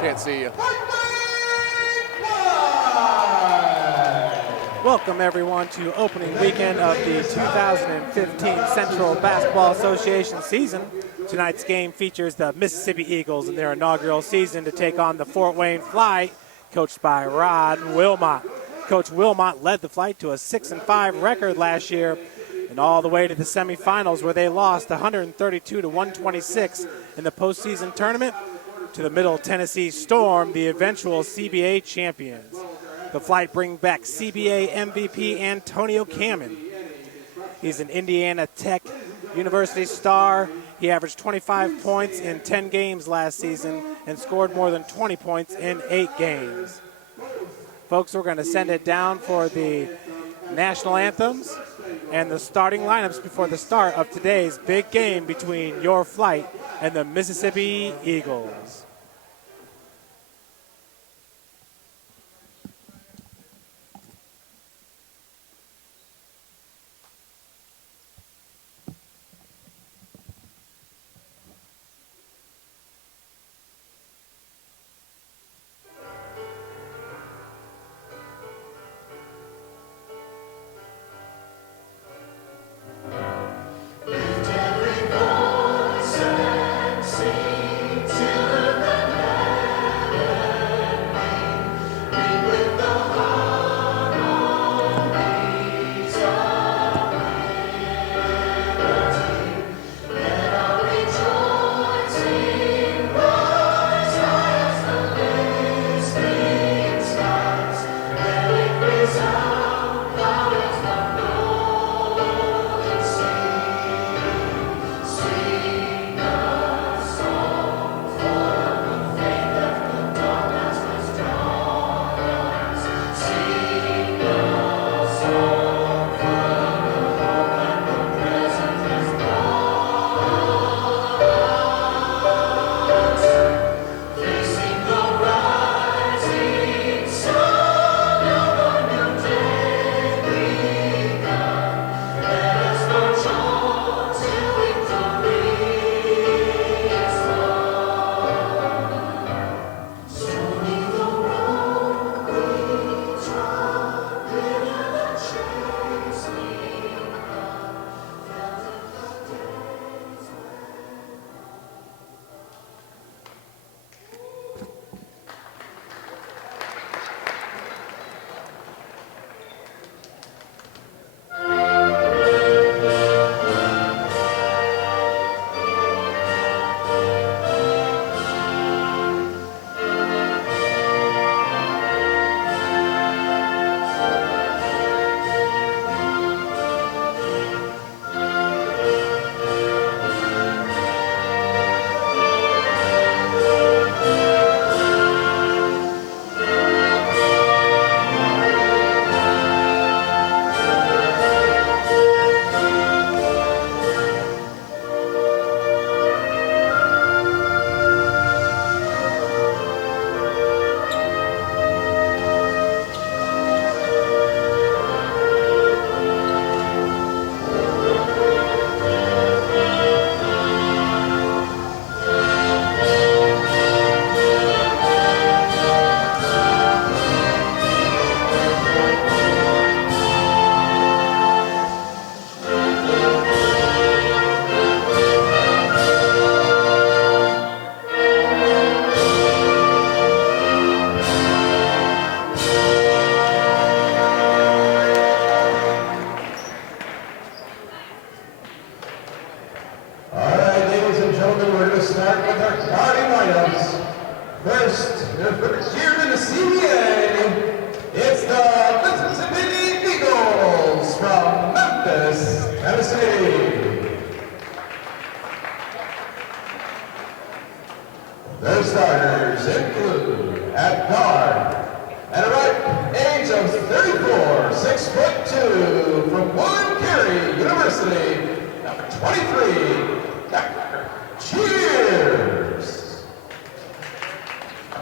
Can't see you. Welcome everyone to opening weekend of the 2015 Central Basketball Association season. Tonight's game features the Mississippi Eagles in their inaugural season to take on the Fort Wayne Flite, coached by Rod Wilmont. Coach Wilmont led the Flite to a 6-5 record last year and all the way to the semifinals where they lost 132-126 in the postseason tournament to the Middle Tennessee Storm, the eventual CBA champions. The Flite bring back CBA MVP Antonio Kamen. He's an Indiana Tech University star. He averaged 25 points in 10 games last season and scored more than 20 points in 8 games. Folks, we're going to send it down for the national anthems and the starting lineups before the start of today's big game between your Flite and the Mississippi Eagles.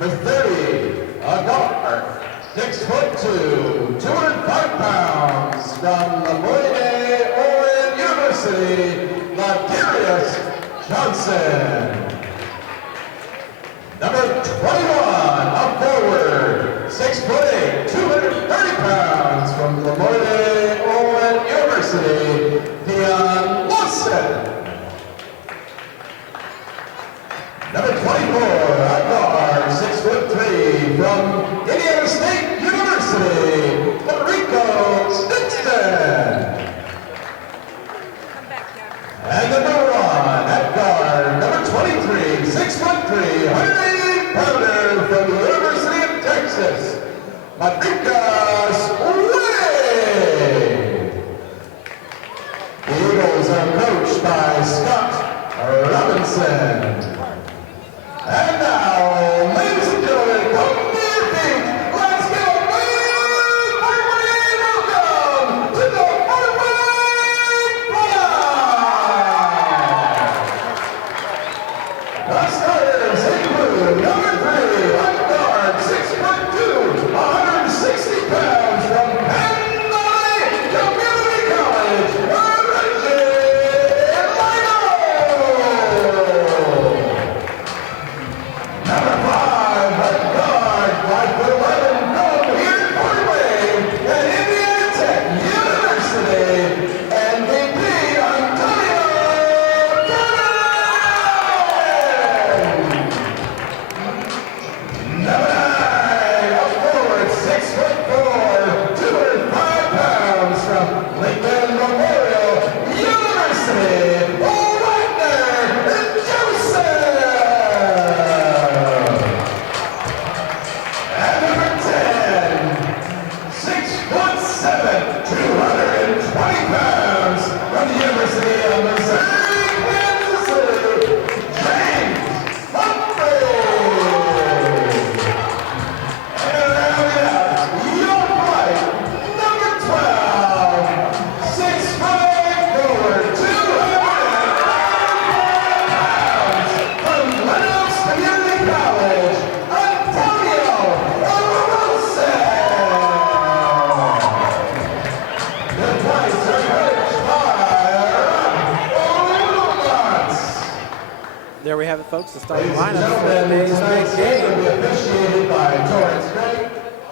Number 30, a guard, 6'2", 205 pounds, from Peoria, Oregon University, Mardracus Johnson. Number 21, Texas, Mardracus Wade. The Eagles are coached by Scott Robinson. And now, ladies and gentlemen, come to your feet. Let's give a big welcome to the Fort Wayne Flite. The starters include number 3, left guard, 6'2", 160 pounds from Penn Community College, Number 5, left guard, 5'11", from here in Fort Wayne at Indiana Tech University, MVP Antonio Cannon. Number 9, a forward, 6'4", 205 pounds from Lincoln Memorial University, and number 10, 6'7", 220 pounds from the University of Missouri, Kansas City, James Humphrey. And rounding out your Flite, number 12, 6'5" forward, 205 pounds from Lennox Community College, Antonio Wilson. The Flites are coached by Wilmont. There we have it, folks, the starting Ladies and lineup for gentlemen, today's tonight's big game will game. be officiated by Torrance Gray,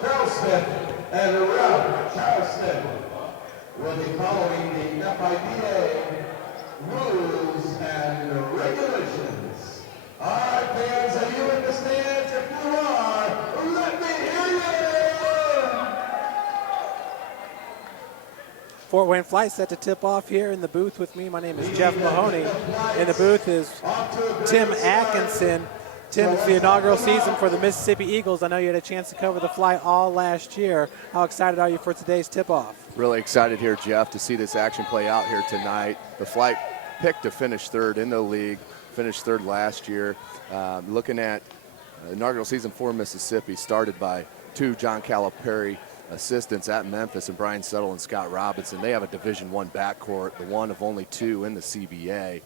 Charles Smith, and Ralph Charleston. We'll be following the FIBA rules and regulations. All right, fans, are you in the stands? If you are, let me hear you! Fort Wayne Flite set to tip off here in the booth with me. My name is Jeff Mahoney. In the booth is Tim Atkinson. Tim, it's the inaugural season for the Mississippi Eagles. I know you had a chance to cover the Flite all last year. How excited are you for today's tip-off? Really excited here, Jeff, to see this action play out here tonight. The Flite picked to finish third in the league, finished third last year. Looking at inaugural season for Mississippi, started by 2 John Calipari assistants at Memphis, and Brian Settle and Scott Robinson. They have a Division I backcourt, the one of only 2 in the CBA,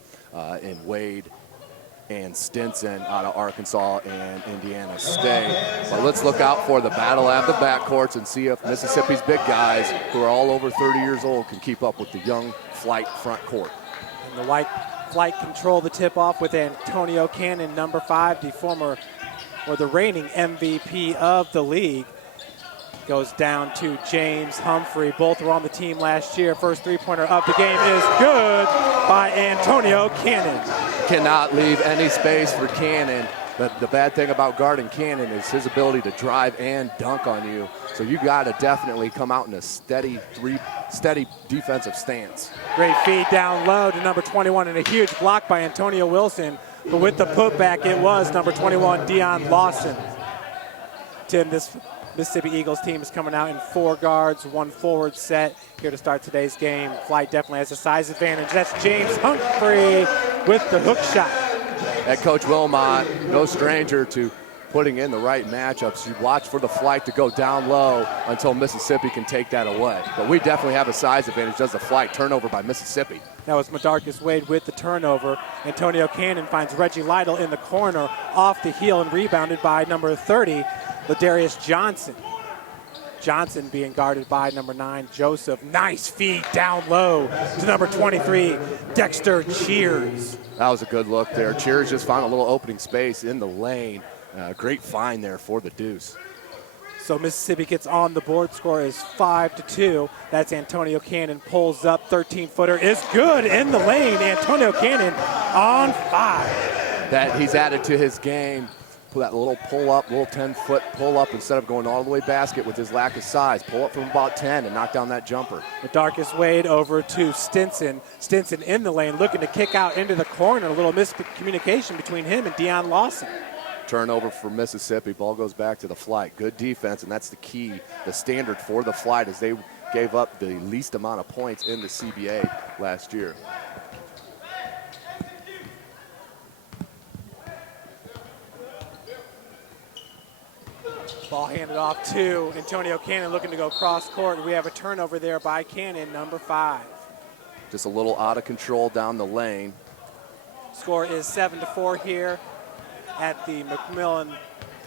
in Wade and Stinson out of Arkansas and Indiana State. But let's look out for the battle at the backcourts and see if Mississippi's big guys, who are all over 30 years old, can keep up with the young Flite front court. And the White Flite control the tip-off with Antonio Cannon, number 5, the reigning MVP of the league. Goes down to James Humphrey. Both were on the team last year. First three-pointer of the game is good by Antonio Cannon. Cannot leave any space for Cannon. The bad thing about guarding Cannon is his ability to drive and dunk on you. So you got to definitely come out in a steady defensive stance. Great feed down low to number 21 and a huge block by Antonio Wilson. But with the putback, it was number 21, Deion Lawson. Tim, this Mississippi Eagles team is coming out in 4 guards, 1 forward set here to start today's game. Flite definitely has a size advantage. That's James Humphrey with the hook shot. Head coach Wilmont, no stranger to putting in the right matchups. You watch for the Flite to go down low until Mississippi can take that away. But we definitely have a size advantage. Does the Flite turnover by Mississippi? That was Mardracus Wade with the turnover. Antonio Cannon finds Reggie Lytle in the corner off the heel and rebounded by number 30, Ladarius Johnson. Johnson being guarded by number 9, Joseph. Nice feed down low to number 23, Dexter Cheers. That was a good look there. Cheers just found a little opening space in the lane. Great find there for the deuce. So Mississippi gets on the board. Score is 5-2. That's Antonio Cannon pulls up. 13-footer is good in the lane. Antonio Cannon on 5. That he's added to his game. That little pull-up, little 10-foot pull-up instead of going all the way basket with his lack of size. Pull up from about 10 and knock down that jumper. Mardracus Wade over to Stinson. Stinson in the lane looking to kick out into the corner. A little miscommunication between him and Deion Lawson. Turnover for Mississippi. Ball goes back to the Flite. Good defense, and that's the key, the standard for the Flite, as they gave up the least amount of points in the CBA last year. Ball handed off to Antonio Cannon, looking to go cross court. We have a turnover there by Cannon, number 5. Just a little out of control down the lane. Score is 7-4 here at the McMillen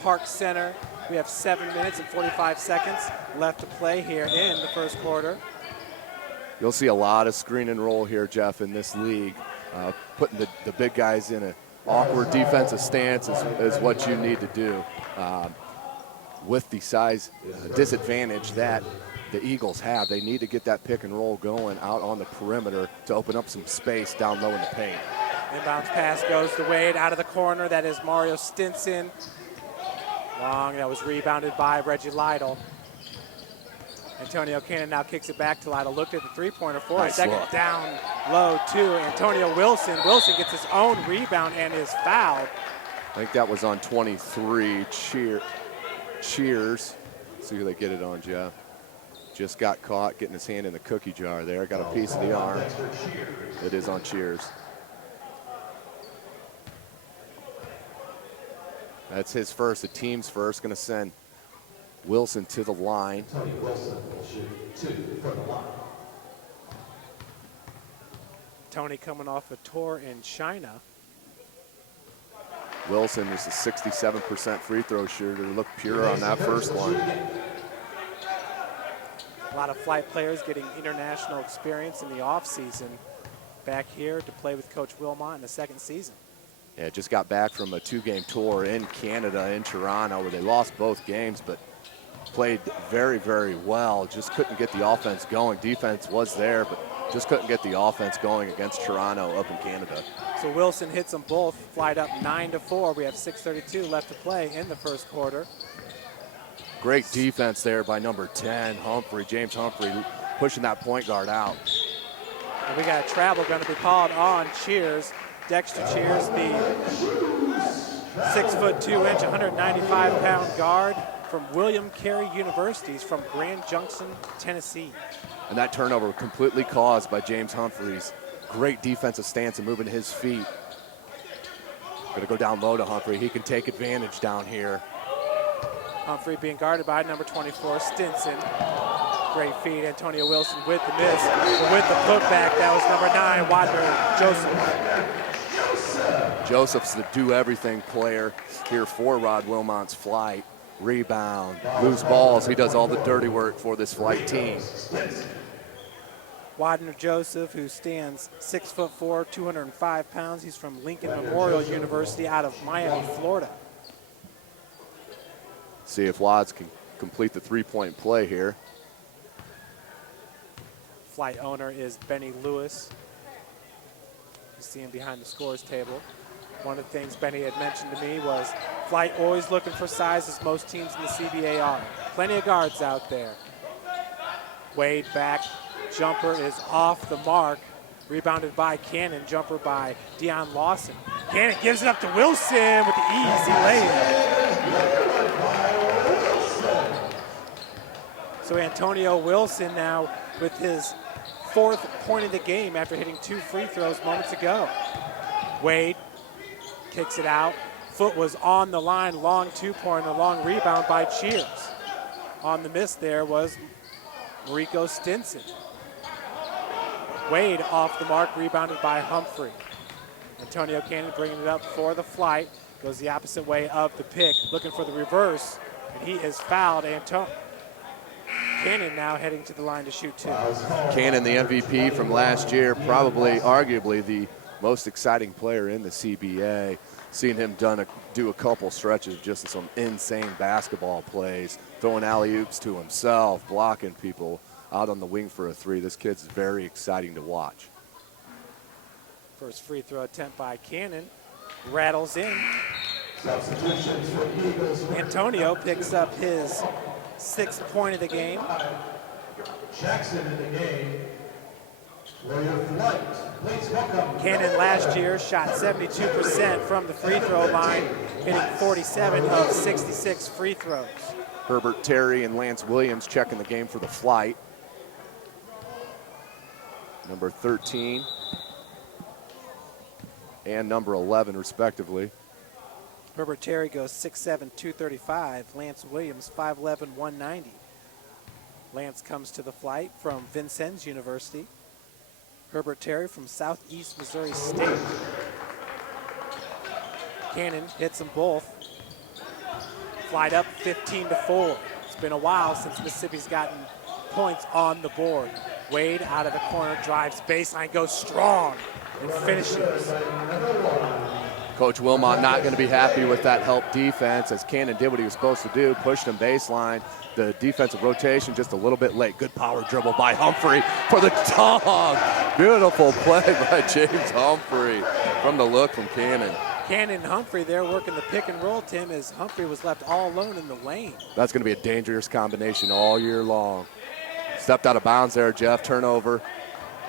Park Center. We have 7 minutes and 45 seconds left to play here in the first quarter. You'll see a lot of screen and roll here, Jeff, in this league. Putting the big guys in an awkward defensive stance is what you need to do. With the size disadvantage that the Eagles have, they need to get that pick and roll going out on the perimeter to open up some space down low in the paint. Inbounds pass goes to Wade out of the corner. That is Mario Stinson. Long, that was rebounded by Reggie Lytle. Antonio Cannon now kicks it back to Lytle. Looked at the three-pointer for a second. Down low to Antonio Wilson. Wilson gets his own rebound and is fouled. I think that was on 23. Cheers. See who they get it on, Jeff. Just got caught getting his hand in the cookie jar there. Got a piece of the arm. It is on Cheers. That's his first, the team's first. Going to send Wilson to the line. Tony coming off a tour in China. Wilson is a 67% free throw shooter. Looked pure on that first one. A lot of Flite players getting international experience in the offseason. Back here to play with Coach Wilmont in the second season. Yeah, just got back from a 2-game tour in Canada, in Toronto, where they lost both games, but played very, very well. Just couldn't get the offense going. Defense was there, but just couldn't get the offense going against Toronto up in Canada. So Wilson hits them both. Flite up 9-4. We have 6:32 left to play in the first quarter. Great defense there by number 10, Humphrey, James Humphrey, pushing that point guard out. And we got a travel going to be called on Cheers. Dexter Cheers, the 6'2", 195-pound guard from William Carey University. He's from Grand Junction, Tennessee. And that turnover completely caused by James Humphrey's great defensive stance and moving his feet. Gonna go down low to Humphrey. He can take advantage down here. Humphrey being guarded by number 24, Stinson. Great feed, Antonio Wilson with the miss. With the putback, that was number 9, Wadner Joseph. Joseph's the do-everything player here for Rod Wilmont's Flite. Rebound, loose balls. He does all the dirty work for this Flite team. Wadner Joseph, who stands 6'4", 205 pounds. He's from Lincoln Memorial University out of Miami, Florida. See if Wads can complete the three-point play here. Flite owner is Benny Lewis. You see him behind the scores table. One of the things Benny had mentioned to me was Flite always looking for size, as most teams in the CBA are. Plenty of guards out there. Wade back. Jumper is off the mark. Rebounded by Cannon. Jumper by Deion Lawson. Cannon gives it up to Wilson with the easy layup. So Antonio Wilson now with his 4th point of the game after hitting 2 free throws moments ago. Wade kicks it out. Foot was on the line. Long 2-pointer, long rebound by Cheers. On the miss there was Mariko Stinson. Wade off the mark, rebounded by Humphrey. Antonio Cannon bringing it up for the Flite. Goes the opposite way of the pick, looking for the reverse, and he is fouled. Cannon now heading to the line to shoot 2. Cannon, the MVP from last year, probably, arguably, the most exciting player in the CBA. Seeing him do a couple stretches, just some insane basketball plays, throwing alley-oops to himself, blocking people out on the wing for a 3. This kid's very exciting to watch. First free throw attempt by Cannon. Rattles in. Antonio picks up his 6th point of the game. Jackson in the game. William Flite, please welcome. Cannon last year shot 72% from the free throw line, hitting 47 of 66 free throws. Herbert Terry and Lance Williams checking the game for the Flite. Number 13 and number 11, respectively. Herbert Terry goes 6'7", 235. Lance Williams, 5'11", 190. Lance comes to the Flite from Vincennes University. Herbert Terry from Southeast Missouri State. Cannon hits them both. Flite up 15-4. It's been a while since Mississippi's gotten points on the board. Wade out of the corner, drives baseline, goes strong, and finishes. Coach Wilmont not going to be happy with that help defense, as Cannon did what he was supposed to do, pushed him baseline. The defensive rotation just a little bit late. Good power dribble by Humphrey for the dog. Beautiful play by James Humphrey from the look from Cannon. Cannon and Humphrey there working the pick and roll, Tim, as Humphrey was left all alone in the lane. That's going to be a dangerous combination all year long. Stepped out of bounds there, Jeff. Turnover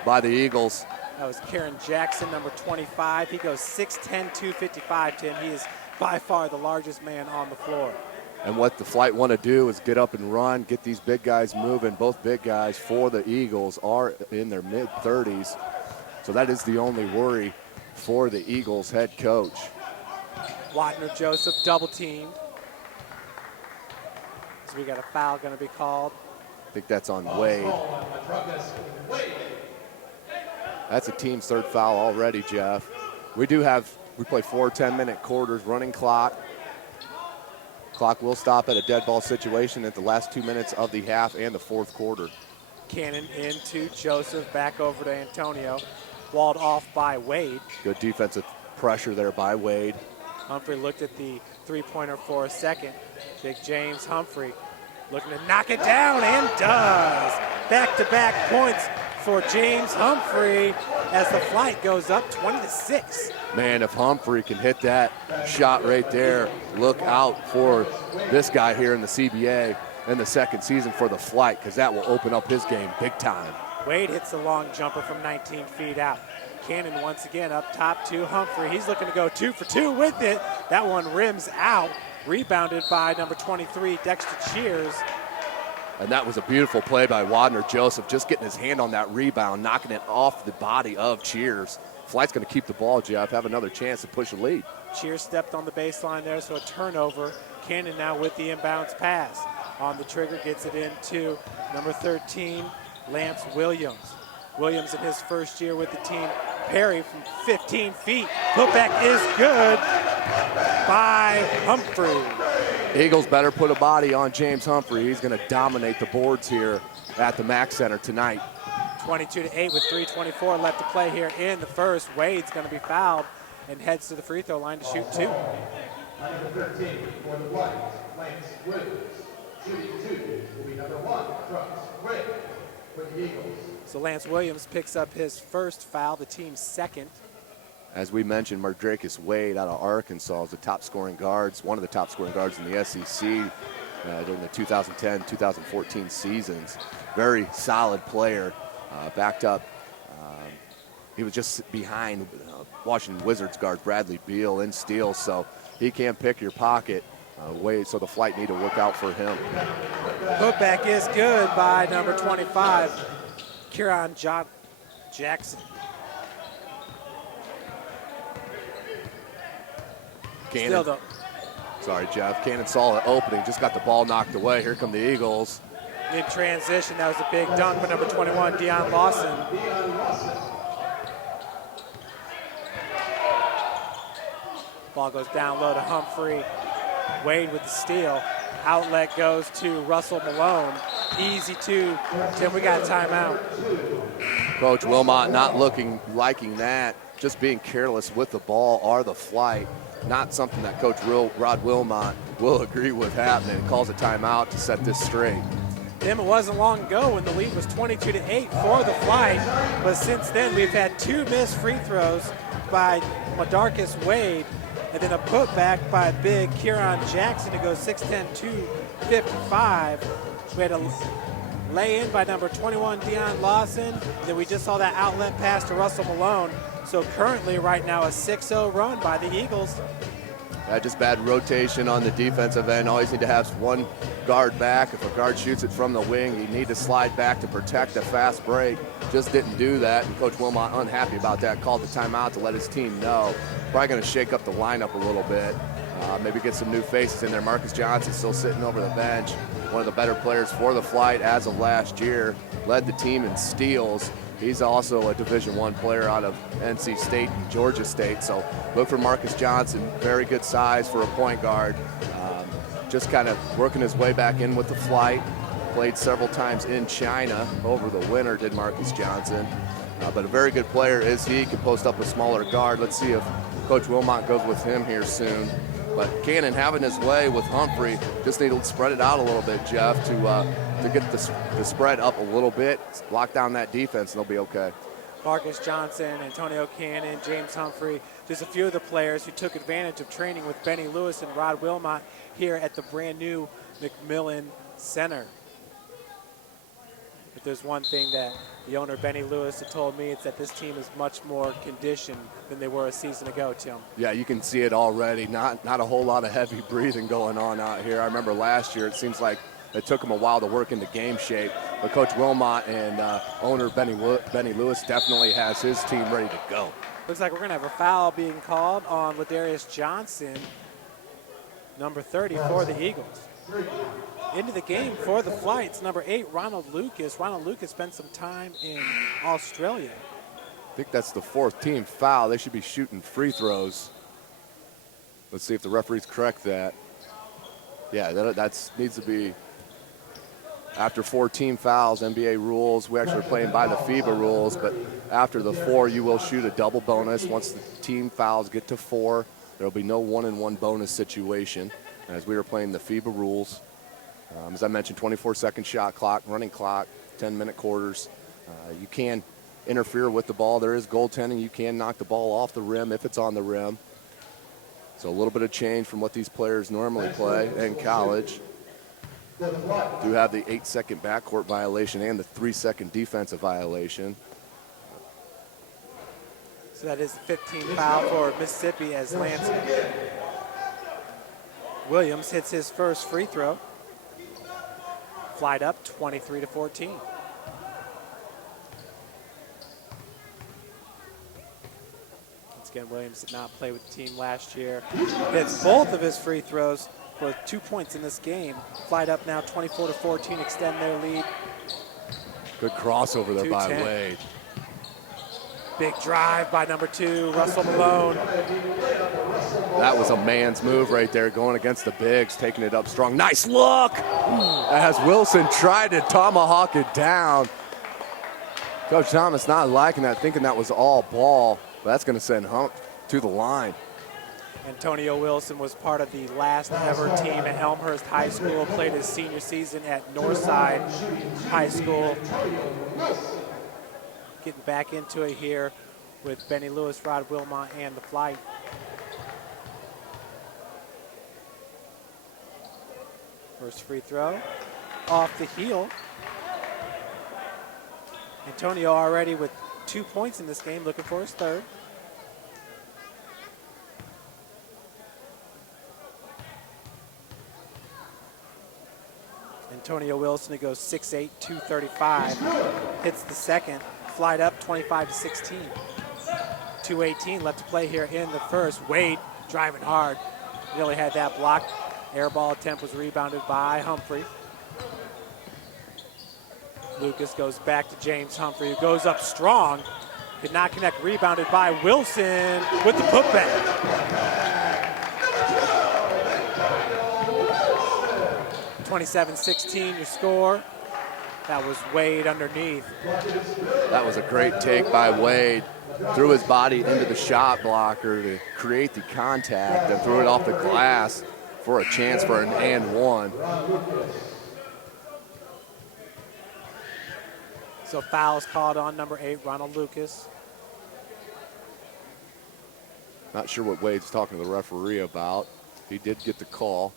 by the Eagles. That was Kieran Jackson, number 25. He goes 6'10", 255, Tim. He is by far the largest man on the floor. And what the Flite want to do is get up and run, get these big guys moving. Both big guys for the Eagles are in their mid-30s. So that is the only worry for the Eagles head coach. Watner Joseph double teamed. So we got a foul going to be called. I think that's on Wade. That's a team's third foul already, Jeff. We play 4 10-minute quarters, running clock. Clock will stop at a dead ball situation at the last 2 minutes of the half and the fourth quarter. Cannon into Joseph, back over to Antonio. Walled off by Wade. Good defensive pressure there by Wade. Humphrey looked at the three-pointer for a second. Big James Humphrey looking to knock it down, and does. Back-to-back points for James Humphrey as the Flite goes up 20-6. Man, if Humphrey can hit that shot right there, look out for this guy here in the CBA in the second season for the Flite, because that will open up his game big time. Wade hits the long jumper from 19 feet out. Cannon once again up top to Humphrey. He's looking to go 2 for 2 with it. That one rims out. Rebounded by number 23, Dexter Cheers. And that was a beautiful play by Watner Joseph, just getting his hand on that rebound, knocking it off the body of Cheers. Flite's going to keep the ball, Jeff, have another chance to push a lead. Cheers stepped on the baseline there, so a turnover. Cannon now with the inbounds pass. On the trigger, gets it into number 13, Lance Williams. Williams in his first year with the team. Perry from 15 feet. Putback is good by Humphrey. Eagles better put a body on James Humphrey. He's going to dominate the boards here at the Mack Center tonight. 22-8 with 3:24 left to play here in the first. Wade's going to be fouled and heads to the free throw line to shoot 2. Number 13 for the White, Lance Williams. Shooting 2 will be number 1, Mardracus Wade for the Eagles. So Lance Williams picks up his first foul, the team's second. As we mentioned, Mardracus Wade out of Arkansas is the top scoring guards, one of the top scoring guards in the SEC during the 2010-2014 seasons. Very solid player, backed up. He was just behind Washington Wizards guard Bradley Beal in steals, so he can pick your pocket. Wade, so the Flite need to look out for him. Putback is good by number 25, Kieran Jackson. Cannon. Still though. Sorry, Jeff. Cannon saw the opening, just got the ball knocked away. Here come the Eagles. Mid-transition, that was a big dunk by number 21, Deion Lawson. Ball goes down low to Humphrey. Wade with the steal. Outlet goes to Russell Malone. Easy 2. Tim, we got a timeout. Coach Wilmont not liking that. Just being careless with the ball are the Flite. Not something that Coach Rod Wilmont will agree with happening. Calls a timeout to set this straight. Tim, it wasn't long ago when the lead was 22-8 for the Flite, but since then we've had 2 missed free throws by Mardracus Wade, and then a putback by big Kieran Jackson to go 6'10", 255. We had lay in by number 21, Deion Lawson. Then we just saw that outlet pass to Russell Malone. So currently right now a 6-0 run by the Eagles. Just bad rotation on the defensive end. Always need to have one guard back. If a guard shoots it from the wing, you need to slide back to protect a fast break. Just didn't do that, and Coach Wilmont unhappy about that. Called the timeout to let his team know. Probably going to shake up the lineup a little bit. Maybe get some new faces in there. Marcus Johnson still sitting over the bench. One of the better players for the Flite as of last year. Led the team in steals. He's also a Division I player out of NC State and Georgia State. So look for Marcus Johnson, very good size for a point guard. Just kind of working his way back in with the Flite. Played several times in China over the winter, did Marcus Johnson. But a very good player is he. Can post up a smaller guard. Let's see if Coach Wilmont goes with him here soon. But Cannon having his way with Humphrey. Just need to spread it out a little bit, Jeff, to get the spread up a little bit, lock down that defense, and they'll be okay. Marcus Johnson, Antonio Cannon, James Humphrey, just a few of the players who took advantage of training with Benny Lewis and Rod Wilmont here at the brand new McMillen Center. If there's one thing that the owner, Benny Lewis, had told me, it's that this team is much more conditioned than they were a season ago, Tim. Yeah, you can see it already. Not a whole lot of heavy breathing going on out here. I remember last year, it seems like it took him a while to work into game shape. But Coach Wilmont and owner Benny Lewis definitely has his team ready to go. Looks like we're going to have a foul being called on Ladarius Johnson, number 30 for the Eagles. Into the game for the Flights, number 8, Ronald Lucas. Ronald Lucas spent some time in Australia. I think that's the 4th team foul. They should be shooting free throws. Let's see if the referees correct that. Yeah, that needs to be after 4 team fouls, NBA rules. We actually are playing by the FIBA rules, but after the 4, you will shoot a double bonus. Once the team fouls get to 4, there will be no 1-and-1 bonus situation, as we are playing the FIBA rules. As I mentioned, 24-second shot clock, running clock, 10-minute quarters. You can interfere with the ball. There is goaltending. You can knock the ball off the rim if it's on the rim. So a little bit of change from what these players normally play in college. Do have the 8-second backcourt violation and the 3-second defensive violation. So that is the 15th foul for Mississippi as Lance Williams hits his first free throw. Flite up 23-14. Once again, Williams did not play with the team last year. Hits both of his free throws for 2 points in this game. Flite up now 24-14, extend their lead. Good crossover there by Wade. Big drive by number 2, Russell Malone. That was a man's move right there, going against the bigs, taking it up strong. Nice look! As Wilson tried to tomahawk it down. Coach Thomas not liking that, thinking that was all ball. But that's going to send Hump to the line. Antonio Wilson was part of the last ever team at Elmhurst High School, played his senior season at Northside High School. Getting back into it here with Benny Lewis, Rod Wilmont, and the Flite. First free throw off the heel. Antonio already with 2 points in this game, looking for his third. Antonio Wilson, who goes 6'8", 235, hits the second. Flite up 25-16. 2:18 left to play here in the first. Wade driving hard. Nearly had that blocked. Air ball attempt was rebounded by Humphrey. Lucas goes back to James Humphrey, who goes up strong. Could not connect. Rebounded by Wilson with the putback. 27-16 your score. That was Wade underneath. That was a great take by Wade. Threw his body into the shot blocker to create the contact and threw it off the glass for a chance for an and one. So fouls called on number 8, Ronald Lucas. Not sure what Wade's talking to the referee about. He did get the call.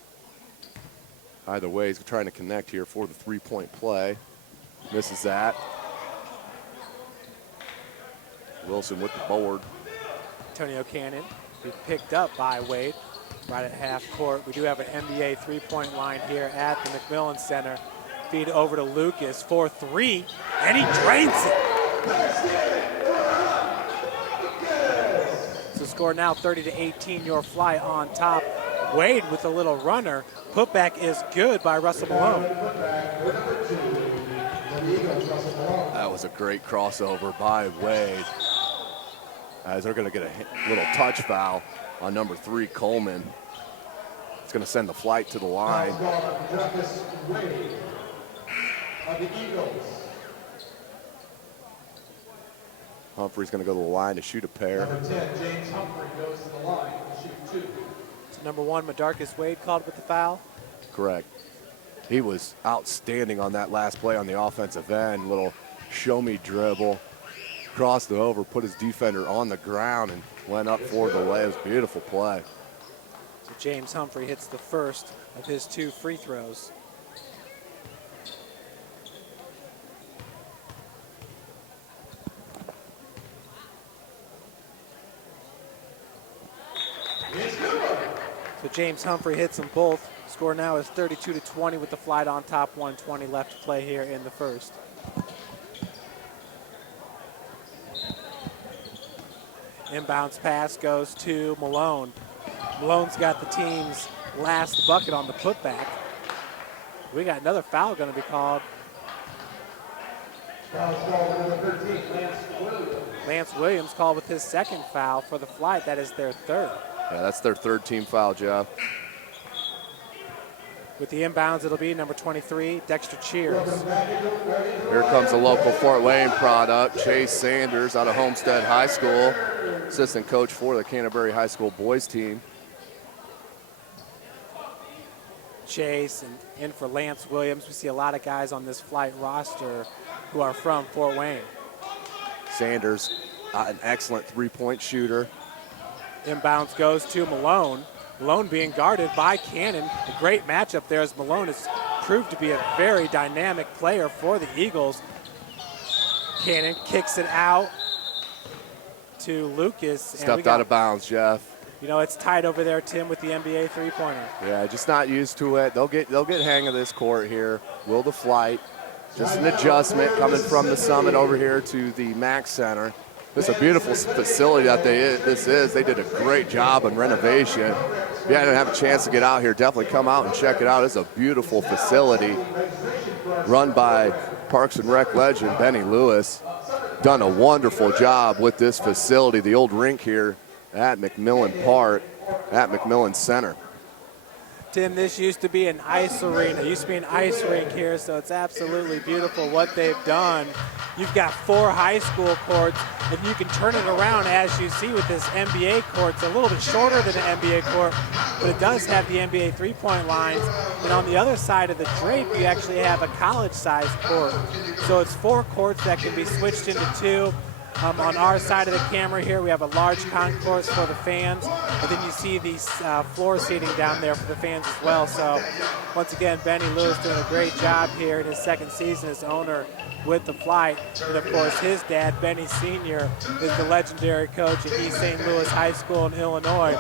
Either way, he's trying to connect here for the three-point play. Misses that. Wilson with the board. Antonio Cannon be picked up by Wade right at half court. We do have an NBA three-point line here at the McMillen Center. Feed over to Lucas for three, and he drains it. So score now 30-18, your Fly on top. Wade with a little runner. Putback is good by Russell Malone. That was a great crossover by Wade. As they're going to get a little touch foul on number 3, Coleman. It's going to send the Flite to the line. Mardracus Wade of the Eagles. Humphrey's going to go to the line to shoot a pair. Number 10, James Humphrey goes to the line to shoot 2. So number 1, Mardracus Wade called with the foul. Correct. He was outstanding on that last play on the offensive end. Little show-me dribble. Crossed it over, put his defender on the ground, and went up for the lay. It was a beautiful play. So James Humphrey hits the first of his 2 free throws. So James Humphrey hits them both. Score now is 32-20 with the Flite on top. 1:20 left to play here in the first. Inbounds pass goes to Malone. Malone's got the team's last bucket on the putback. We got another foul going to be called. Foul called number 13, Lance Williams. Lance Williams called with his second foul for the Flite. That is their third. Yeah, that's their third team foul, Jeff. With the inbounds, it'll be number 23, Dexter Cheers. Here comes a local Fort Wayne product, Chase Sanders out of Homestead High School, assistant coach for the Canterbury High School boys team. Chase and in for Lance Williams. We see a lot of guys on this Flite roster who are from Fort Wayne. Sanders, an excellent three-point shooter. Inbounds goes to Malone. Malone being guarded by Cannon. A great matchup there as Malone has proved to be a very dynamic player for the Eagles. Cannon kicks it out to Lucas. Stepped out of bounds, Jeff. You know, it's tight over there, Tim, with the NBA three-pointer. Yeah, just not used to it. They'll get hang of this court here. Will the Flite. Just an adjustment coming from the Summit over here to the Mac Center. This is a beautiful facility that this is. They did a great job on renovation. If you didn't have a chance to get out here, definitely come out and check it out. It's a beautiful facility run by Parks and Rec legend Benny Lewis. Done a wonderful job with this facility, the old rink here at McMillen Park, at McMillen Center. Tim, this used to be an ice arena. It used to be an ice rink here, so it's absolutely beautiful what they've done. You've got 4 high school courts, and you can turn it around as you see with this NBA court. It's a little bit shorter than an NBA court, but it does have the NBA three-point lines. And on the other side of the drape, you actually have a college-sized court. So it's 4 courts that can be switched into 2. On our side of the camera here, we have a large concourse for the fans, but then you see these floor seating down there for the fans as well. So once again, Benny Lewis doing a great job here in his second season as owner with the Flite. And of course, his dad, Benny Sr., is the legendary coach at East St. Louis High School in Illinois.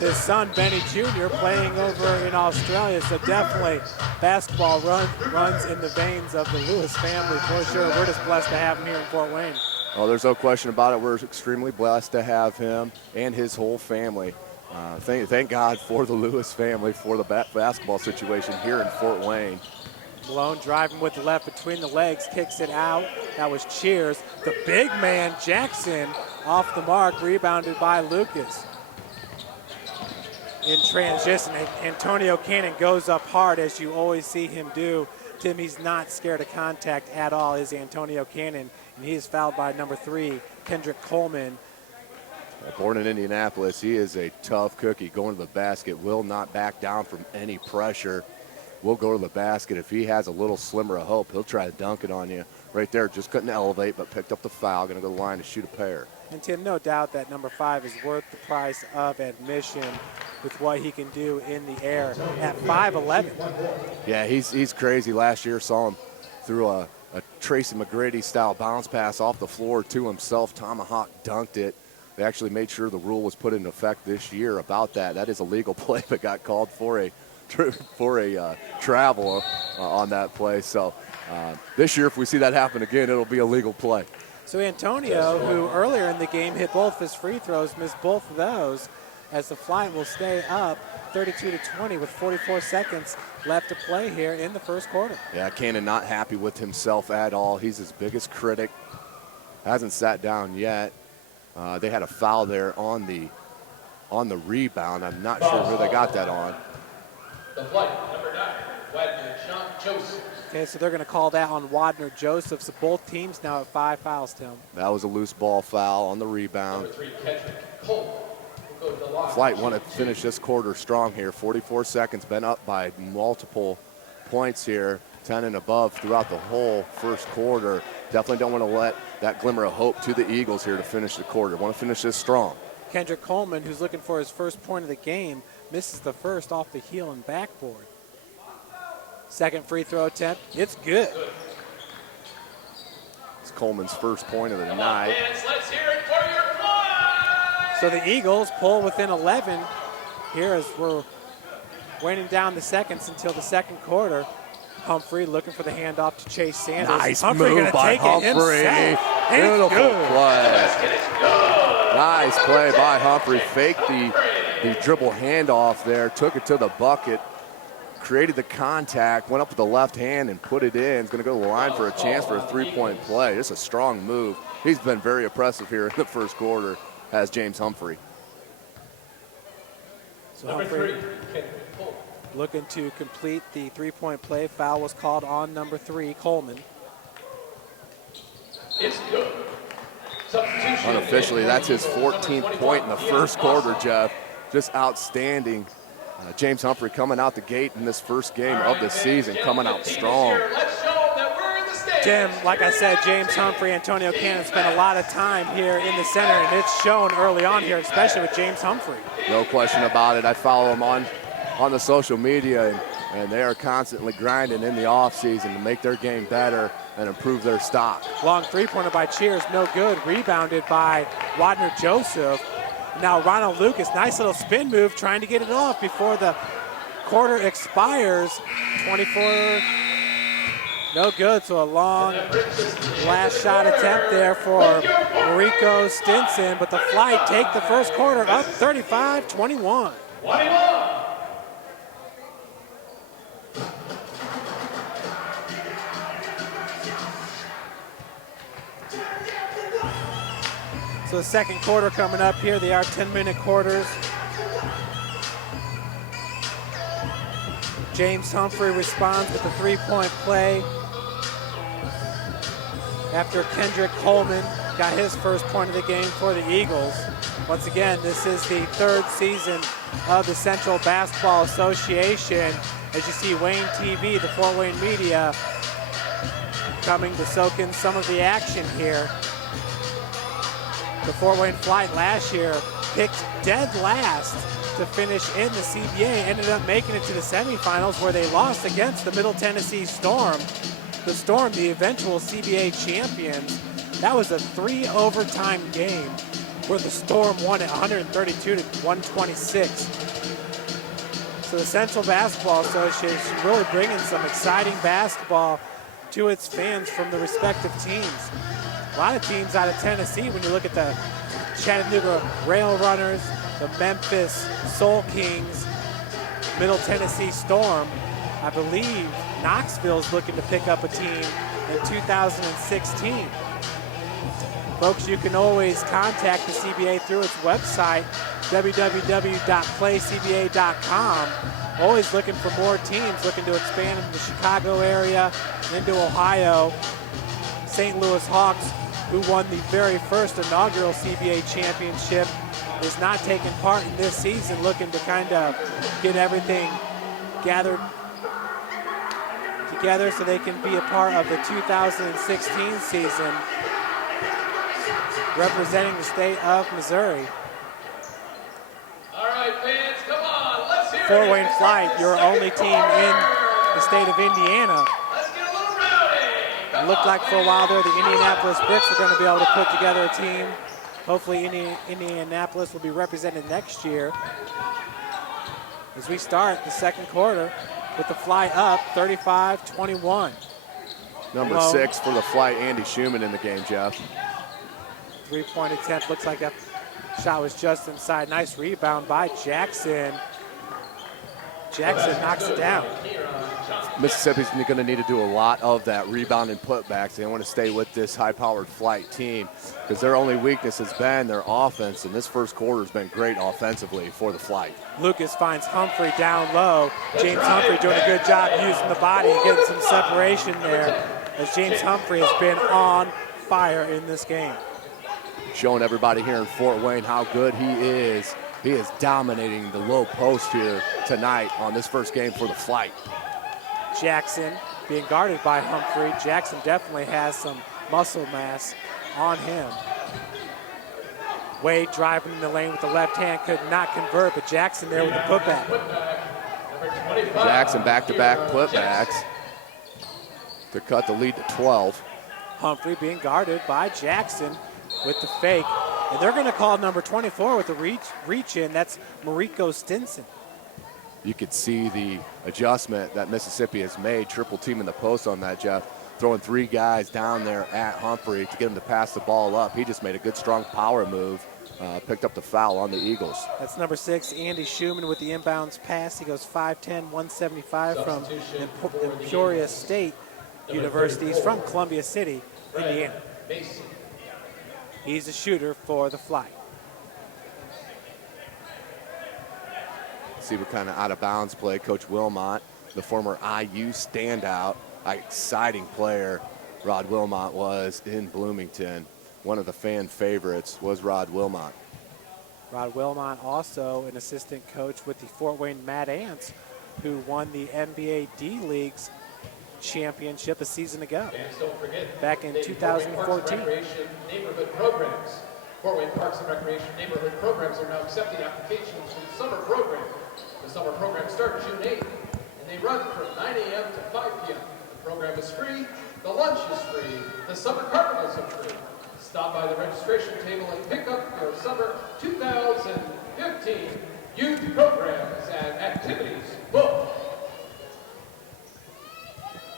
His son, Benny Jr., playing over in Australia. So definitely basketball runs in the veins of the Lewis family for sure. We're just blessed to have him here in Fort Wayne. Oh, there's no question about it. We're extremely blessed to have him and his whole family. Thank God for the Lewis family for the basketball situation here in Fort Wayne. Malone driving with the left between the legs, kicks it out. That was Cheers. The big man, Jackson, off the mark, rebounded by Lucas. In transition, Antonio Cannon goes up hard, as you always see him do. Tim, he's not scared of contact at all, is Antonio Cannon. And he is fouled by number 3, Kendrick Coleman. Born in Indianapolis, he is a tough cookie. Going to the basket, will not back down from any pressure. Will go to the basket. If he has a little slimmer of hope, he'll try to dunk it on you. Right there, just couldn't elevate, but picked up the foul. Going to go to the line to shoot a pair. And Tim, no doubt that number 5 is worth the price of admission with what he can do in the air at 5'11". Yeah, he's crazy. Last year saw him through a Tracy McGrady style bounce pass off the floor to himself. Tomahawk dunked it. They actually made sure the rule was put into effect this year about that. That is a legal play, but got called for a travel on that play. So this year, if we see that happen again, it'll be a legal play. So Antonio, who earlier in the game hit both his free throws, missed both of those, as the Flite will stay up 32-20 with 44 seconds left to play here in the first quarter. Yeah, Cannon not happy with himself at all. He's his biggest critic. Hasn't sat down yet. They had a foul there on the rebound. I'm not sure who they got that on. The Flite, number 9, Wagner Joseph. Okay, so they're going to call that on Wadner Joseph. So both teams now at 5 fouls, Tim. That was a loose ball foul on the rebound. Number 3, Kendrick Cole. Flite want to finish this quarter strong here. 44 seconds, been up by multiple points here, 10 and above throughout the whole first quarter. Definitely don't want to let that glimmer of hope to the Eagles here to finish the quarter. Want to finish this strong. Kendrick Coleman, who's looking for his first point of the game, misses the first off the heel and backboard. Second free throw attempt, it's good. It's Coleman's first point of the night. Let's hear it for your Flite. So the Eagles pull within 11 here as we're winding down the seconds until the second quarter. Humphrey looking for the handoff to Chase Sanders. Nice Humphrey move by Humphrey. Beautiful play. Nice play by Humphrey. Faked the dribble handoff there, took it to the bucket, created the contact, went up with the left hand and put it in. He's going to go to the line for a chance for a three-point play. This is a strong move. He's been very impressive here in the first quarter, has James Humphrey. So Humphrey looking to complete the three-point play. Foul was called on number 3, Coleman. It's good. Unofficially, that's his 14th point in the first quarter, Jeff. Just outstanding. James Humphrey coming out the gate in this first game of the season, coming out strong. Tim, like I said, James Humphrey, Antonio Cannon spent a lot of time here in the center, and it's shown early on here, especially with James Humphrey. No question about it. I follow him on the social media, and they are constantly grinding in the offseason to make their game better and improve their stock. Long three-pointer by Cheers, no good. Rebounded by Wadner Joseph. Now Ronald Lucas, nice little spin move, trying to get it off before the quarter expires. 24, no good. So a long last shot attempt there for Rico Stinson, but the Flite take the first quarter up 35-21. So the second quarter coming up here. They are 10-minute quarters. James Humphrey responds with a three-point play after Kendrick Coleman got his first point of the game for the Eagles. Once again, this is the third season of the Central Basketball Association. As you see, Wayne TV, the Fort Wayne media, coming to soak in some of the action here. The Fort Wayne Flite last year picked dead last to finish in the CBA, ended up making it to the semifinals where they lost against the Middle Tennessee Storm. The Storm, the eventual CBA champions. That was a 3-overtime game where the Storm won it 132-126. So the Central Basketball Association really bringing some exciting basketball to its fans from the respective teams. A lot of teams out of Tennessee, when you look at the Chattanooga Rail Runners, the Memphis Soul Kings, Middle Tennessee Storm, I believe Knoxville's looking to pick up a team in 2016. Folks, you can always contact the CBA through its website, www.playcba.com. Always looking for more teams, looking to expand into the Chicago area, into Ohio. St. Louis Hawks, who won the very first inaugural CBA championship, is not taking part in this season, looking to kind of get everything gathered together so they can be a part of the 2016 season, representing the state of Missouri. All right, fans, come on, let's hear Fort it. Wayne Flite, your only team in the state of Indiana. Let's get a little rowdy. It looked like for a while there the Indianapolis Bricks were going to be able to put together a team. Hopefully Indianapolis will be represented next year. As we start the second quarter with the Fly up 35-21. Number 6 for the Flite, Andy Schumann in the game, Jeff. Three-point attempt, looks like that shot was just inside. Nice rebound by Jackson. Jackson knocks it down. Mississippi's going to need to do a lot of that rebound and putbacks. They want to stay with this high-powered Flite team because their only weakness has been their offense, and this first quarter has been great offensively for the Flite. Lucas finds Humphrey down low. James Humphrey doing a good job using the body and getting some separation there, as James Humphrey has been on fire in this game. Showing everybody here in Fort Wayne how good he is. He is dominating the low post here tonight on this first game for the Flite. Jackson being guarded by Humphrey. Jackson definitely has some muscle mass on him. Wade driving in the lane with the left hand, could not convert, but Jackson there with the putback. Jackson back-to-back putbacks to cut the lead to 12. Humphrey being guarded by Jackson with the fake. And they're going to call number 24 with the reach in. That's Mariko Stinson. You could see the adjustment that Mississippi has made, triple teaming the post on that, Jeff. Throwing 3 guys down there at Humphrey to get him to pass the ball up. He just made a good, strong power move, picked up the foul on the Eagles. That's number 6, Andy Schumann with the inbounds pass. He goes 5'10", 175 from Peoria State University. He's from Columbia City, Indiana. He's a shooter for the Flite. See what kind of out-of-bounds play Coach Wilmont, the former IU standout, exciting player Rod Wilmont was in Bloomington. One of the fan favorites was Rod Wilmont. Rod Wilmont also an assistant coach with the Fort Wayne Mad Ants, who won the NBA D-League's championship a season ago, back in 2014. Neighborhood programs. Fort Wayne Parks and Recreation neighborhood programs are now accepting applications for the summer program. The summer programs start June 8th, and they run from 9 a.m. to 5 p.m. The program is free, the lunch is free, the summer carnivals are free. Stop by the registration table and pick up your summer 2015 youth programs and activities book.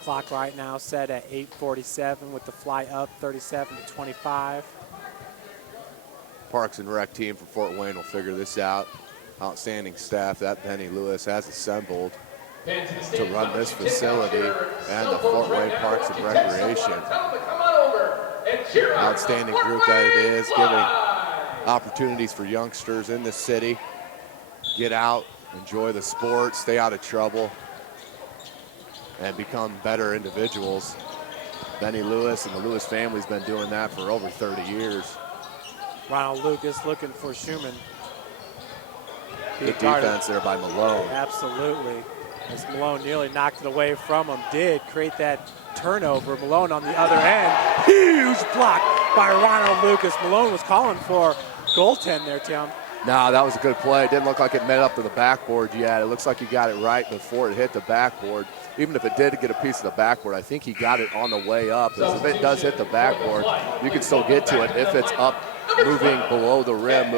Clock right now set at 8:47 with the Fly up 37-25. Parks and Rec team from Fort Wayne will figure this out. Outstanding staff that Benny Lewis has assembled to run this facility and the Fort Wayne Parks and Recreation. Outstanding group that it is, giving opportunities for youngsters in the city. Get out, enjoy the sport, stay out of trouble, and become better individuals. Benny Lewis and the Lewis family's been doing that for over 30 years. Ronald Lucas looking for Schumann. Good defense there by Malone. Absolutely. As Malone nearly knocked it away from him, did create that turnover. Malone on the other end. Huge block by Ronald Lucas. Malone was calling for goaltend there, Tim. No, that was a good play. It didn't look like it met up to the backboard yet. It looks like he got it right before it hit the backboard. Even if it did get a piece of the backboard, I think he got it on the way up. If it does hit the backboard, you can still get to it if it's up, moving below the rim,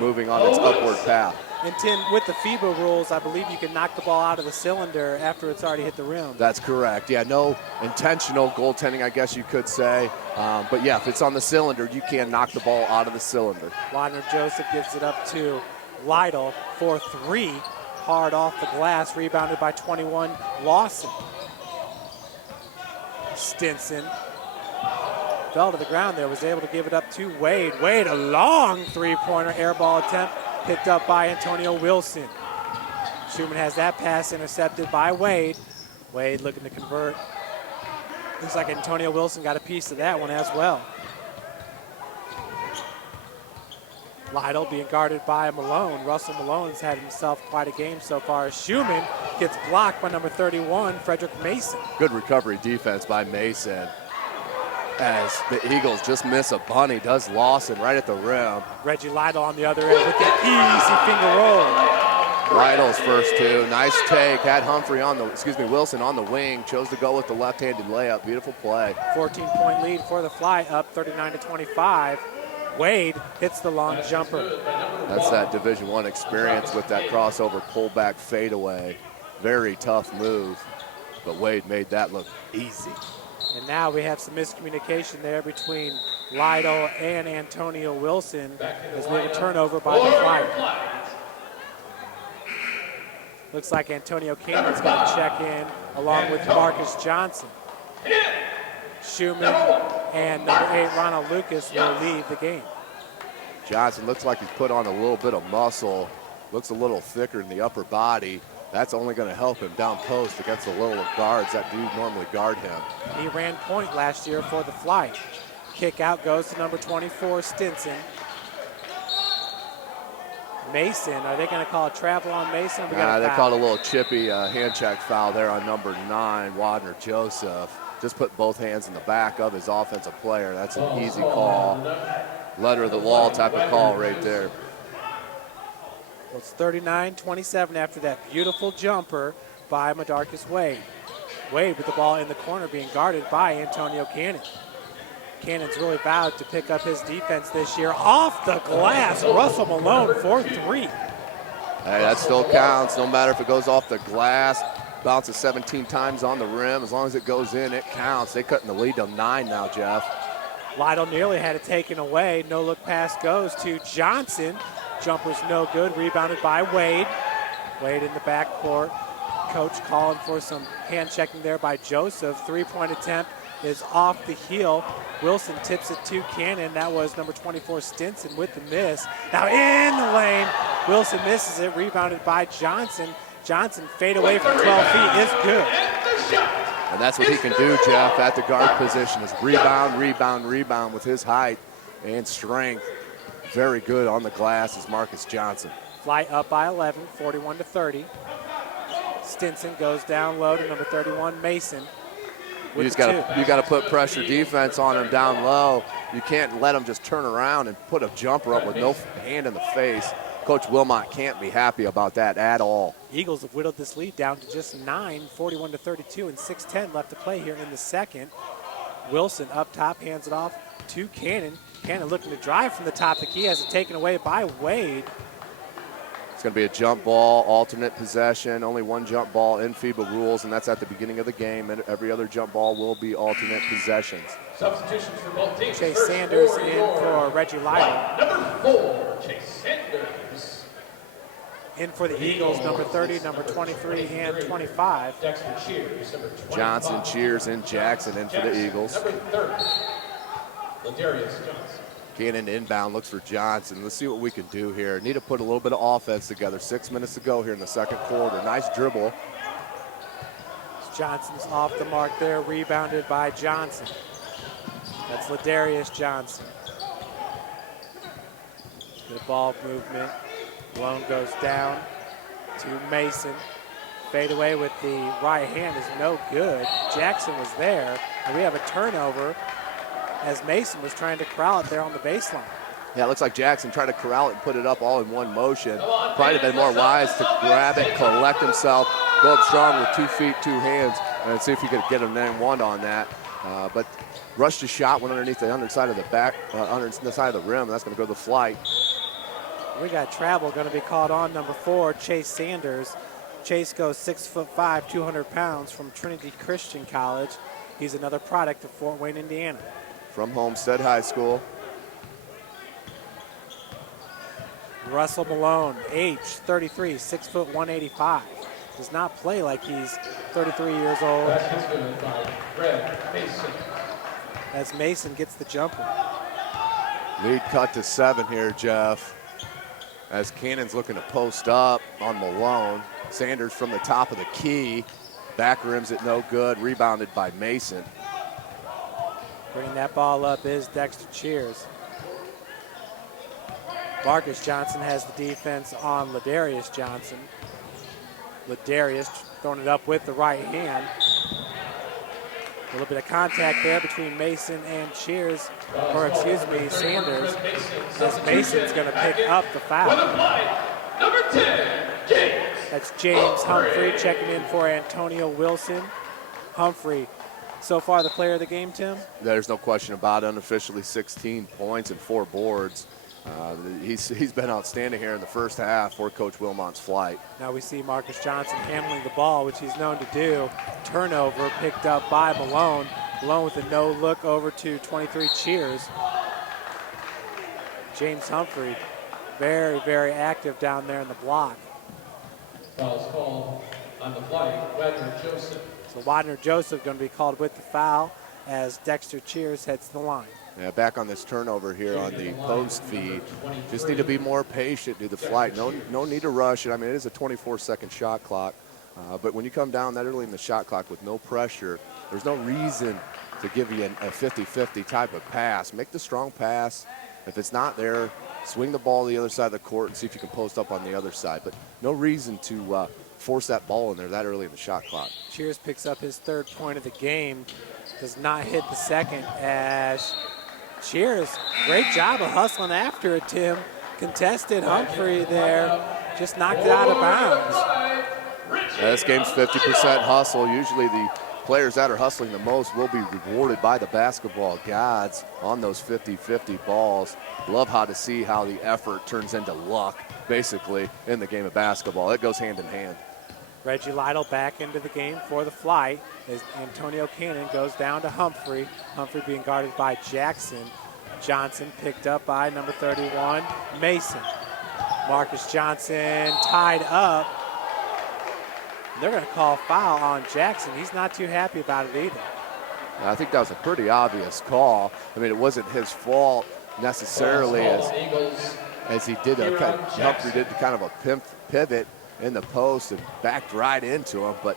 moving on its upward path. And Tim, with the FIBA rules, I believe you can knock the ball out of the cylinder after it's already hit the rim. That's correct. Yeah, no intentional goaltending, I guess you could say. But yeah, if it's on the cylinder, you can knock the ball out of the cylinder. Wadner Joseph gives it up to Lytle for 3. Hard off the glass, rebounded by 21, Lawson. Stinson fell to the ground there, was able to give it up to Wade. Wade, a long three-pointer air ball attempt, picked up by Antonio Wilson. Schumann has that pass intercepted by Wade. Wade looking to convert. Looks like Antonio Wilson got a piece of that one as well. Lytle being guarded by Malone. Russell Malone's had himself quite a game so far. Schumann gets blocked by number 31, Frederick Mason. Good recovery defense by Mason. As the Eagles just miss a bunny, does Lawson right at the rim. Reggie Lytle on the other end with the easy finger roll. Lytle's first two. Nice take. Had Humphrey on the, Wilson on the wing. Chose to go with the left-handed layup. Beautiful play. 14-point lead for the Flite, up 39-25. Wade hits the long jumper. That's that Division I experience with that crossover pullback fadeaway. Very tough move, but Wade made that look easy. And now we have some miscommunication there between Lytle and Antonio Wilson as we have a turnover by the Flite. Looks like Antonio Cannon's going to check in along with Marcus Johnson. Schumann and number 8, Ronald Lucas, will leave the game. Johnson looks like he's put on a little bit of muscle. Looks a little thicker in the upper body. That's only going to help him down post against the little guards that do normally guard him. He ran point last year for the Flite. Kick out goes to number 24, Stinson. Mason, are they going to call a travel on Mason? They called a little chippy hand check foul there on number 9, Wadner Joseph. Just put both hands in the back of his offensive player. That's an easy call. Letter of the law type of call right there. Well, it's 39-27 after that beautiful jumper by Mardracus Wade. Wade with the ball in the corner being guarded by Antonio Cannon. Cannon's really vowed to pick up his defense this year. Off the glass, Russell Malone for 3. Hey, that still counts, no matter if it goes off the glass. Bounces 17 times on the rim. As long as it goes in, it counts. They cutting the lead to 9 now, Jeff. Lytle nearly had it taken away. No look pass goes to Johnson. Jumper's no good. Rebounded by Wade. Wade in the backcourt. Coach calling for some hand checking there by Joseph. 3-point attempt is off the heel. Wilson tips it to Cannon. That was number 24, Stinson, with the miss. Now in the lane. Wilson misses it. Rebounded by Johnson. Johnson fade away from 12 feet is good. And that's what he can do, Jeff, at the guard position, is rebound, rebound, rebound with his height and strength. Very good on the glass is Marcus Johnson. Flite up by 11, 41-30. Stinson goes down low to number 31, Mason. You got to put pressure defense on him down low. You can't let him just turn around and put a jumper up with no hand in the face. Coach Wilmont can't be happy about that at all. Eagles have whittled this lead down to just 9, 41-32, and 6:10 left to play here in the second. Wilson up top, hands it off to Cannon. Cannon looking to drive from the top. The key has it taken away by Wade. It's going to be a jump ball, alternate possession. Only one jump ball in FIBA rules, and that's at the beginning of the game. And every other jump ball will be alternate possessions. Substitutions for both teams. Chase Sanders in for Reggie Lytle. Number 4, Chase Sanders. In for the Eagles, number 30, number 23, and 25. Johnson, Cheers, and Jackson in for the Eagles. Number 30, Ladarius Johnson. Cannon inbound, looks for Johnson. Let's see what we can do here. Need to put a little bit of offense together. 6 minutes to go here in the second quarter. Nice dribble. Johnson's off the mark there, rebounded by Johnson. That's Ladarius Johnson. Good ball movement. Malone goes down to Mason. Fade away with the right hand is no good. Jackson was there, and we have a turnover as Mason was trying to corral it there on the baseline. Yeah, it looks like Jackson tried to corral it and put it up all in one motion. Probably have been more wise to grab it, collect himself, go up strong with 2 feet, 2 hands, and see if he could get him and one on that. But rushed his shot, went underneath the underside of the back, under the side of the rim, and that's going to go to the Flite. We got travel going to be called on number 4, Chase Sanders. Chase goes 6'5", 200 pounds from Trinity Christian College. He's another product of Fort Wayne, Indiana. From Homestead High School. Russell Malone, age 33, 6', 185. Does not play like he's 33 years old. As Mason gets the jumper. Lead cut to 7 here, Jeff. As Cannon's looking to post up on Malone. Sanders from the top of the key. Back rims it no good. Rebounded by Mason. Bringing that ball up is Dexter Cheers. Marcus Johnson has the defense on Ladarius Johnson. Ladarius throwing it up with the right hand. A little bit of contact there between Mason and Cheers, or excuse me, Sanders, as Mason's going to pick up the foul. Number 10, That's James Humphrey checking in for Antonio Wilson. Humphrey, so far the player of the game, Tim? There's no question about it. Unofficially 16 points and 4 boards. He's been outstanding here in the first half for Coach Wilmont's Flite. Now we see Marcus Johnson handling the ball, which he's known to do. Turnover picked up by Malone. Malone with a no-look over to 23 Cheers. James Humphrey, very, very active down there in the block. Foul's called on the Flite, Wagner Joseph. So Wagner Joseph going to be called with the foul as Dexter Cheers heads to the line. Yeah, back on this turnover here on the post feed. Just need to be more patient, do the Flite. No need to rush it. I mean, it is a 24-second shot clock. But when you come down that early in the shot clock with no pressure, there's no reason to give you a 50-50 type of pass. Make the strong pass. If it's not there, swing the ball to the other side of the court and see if you can post up on the other side. But no reason to force that ball in there that early in the shot clock. Cheers picks up his 3rd point of the game. Does not hit the second as Cheers, great job of hustling after it, Tim. Contested Humphrey there, just knocked it out of bounds. Yeah, this game's 50% hustle. Usually the players that are hustling the most will be rewarded by the basketball gods on those 50-50 balls. Love how to see how the effort turns into luck, basically, in the game of basketball. It goes hand in hand. Reggie Lytle back into the game for the Flite as Antonio Cannon goes down to Humphrey. Humphrey being guarded by Jackson. Johnson picked up by number 31, Mason. Marcus Johnson tied up. They're going to call foul on Jackson. He's not too happy about it either. I think that was a pretty obvious call. I mean, it wasn't his fault necessarily as he did Humphrey did kind of a pivot in the post and backed right into him, but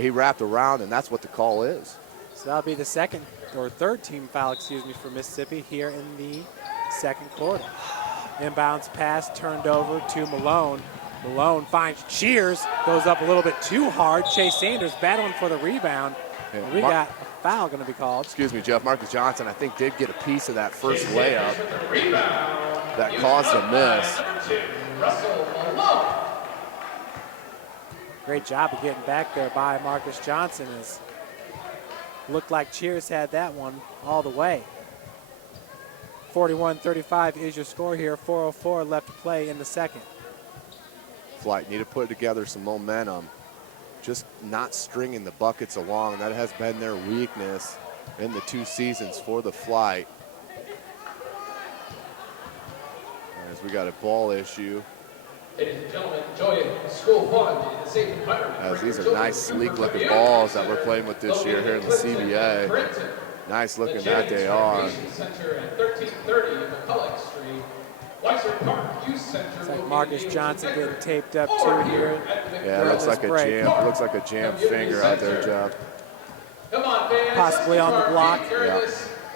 he wrapped around, and that's what the call is. So that'll be the 3rd team foul, for Mississippi here in the 2nd quarter. Inbounds pass turned over to Malone. Malone finds Cheers, goes up a little bit too hard. Chase Sanders battling for the rebound. And we got a foul going to be called. Excuse me, Jeff. Marcus Johnson, I think, did get a piece of that first layup that caused a miss. Great job of getting back there by Marcus Johnson. As looked like Cheers had that one all the way. 41-35 is your score here. 4:04 left to play in the 2nd. Flite need to put together some momentum. Just not stringing the buckets along. That has been their weakness in the 2 seasons for the Flite. As we got a ball issue. Ladies and gentlemen, enjoy school fun in a safe environment. As these are nice, sleek-looking balls that we're playing with this year here in the CBA. Nice looking that they are. Center at 1330 McCulloch Street. It's like Marcus Johnson getting taped up too here. Yeah, it looks like a jam. It looks like a jammed finger out there, Jeff. Come on, fans. Possibly on the block. Yeah.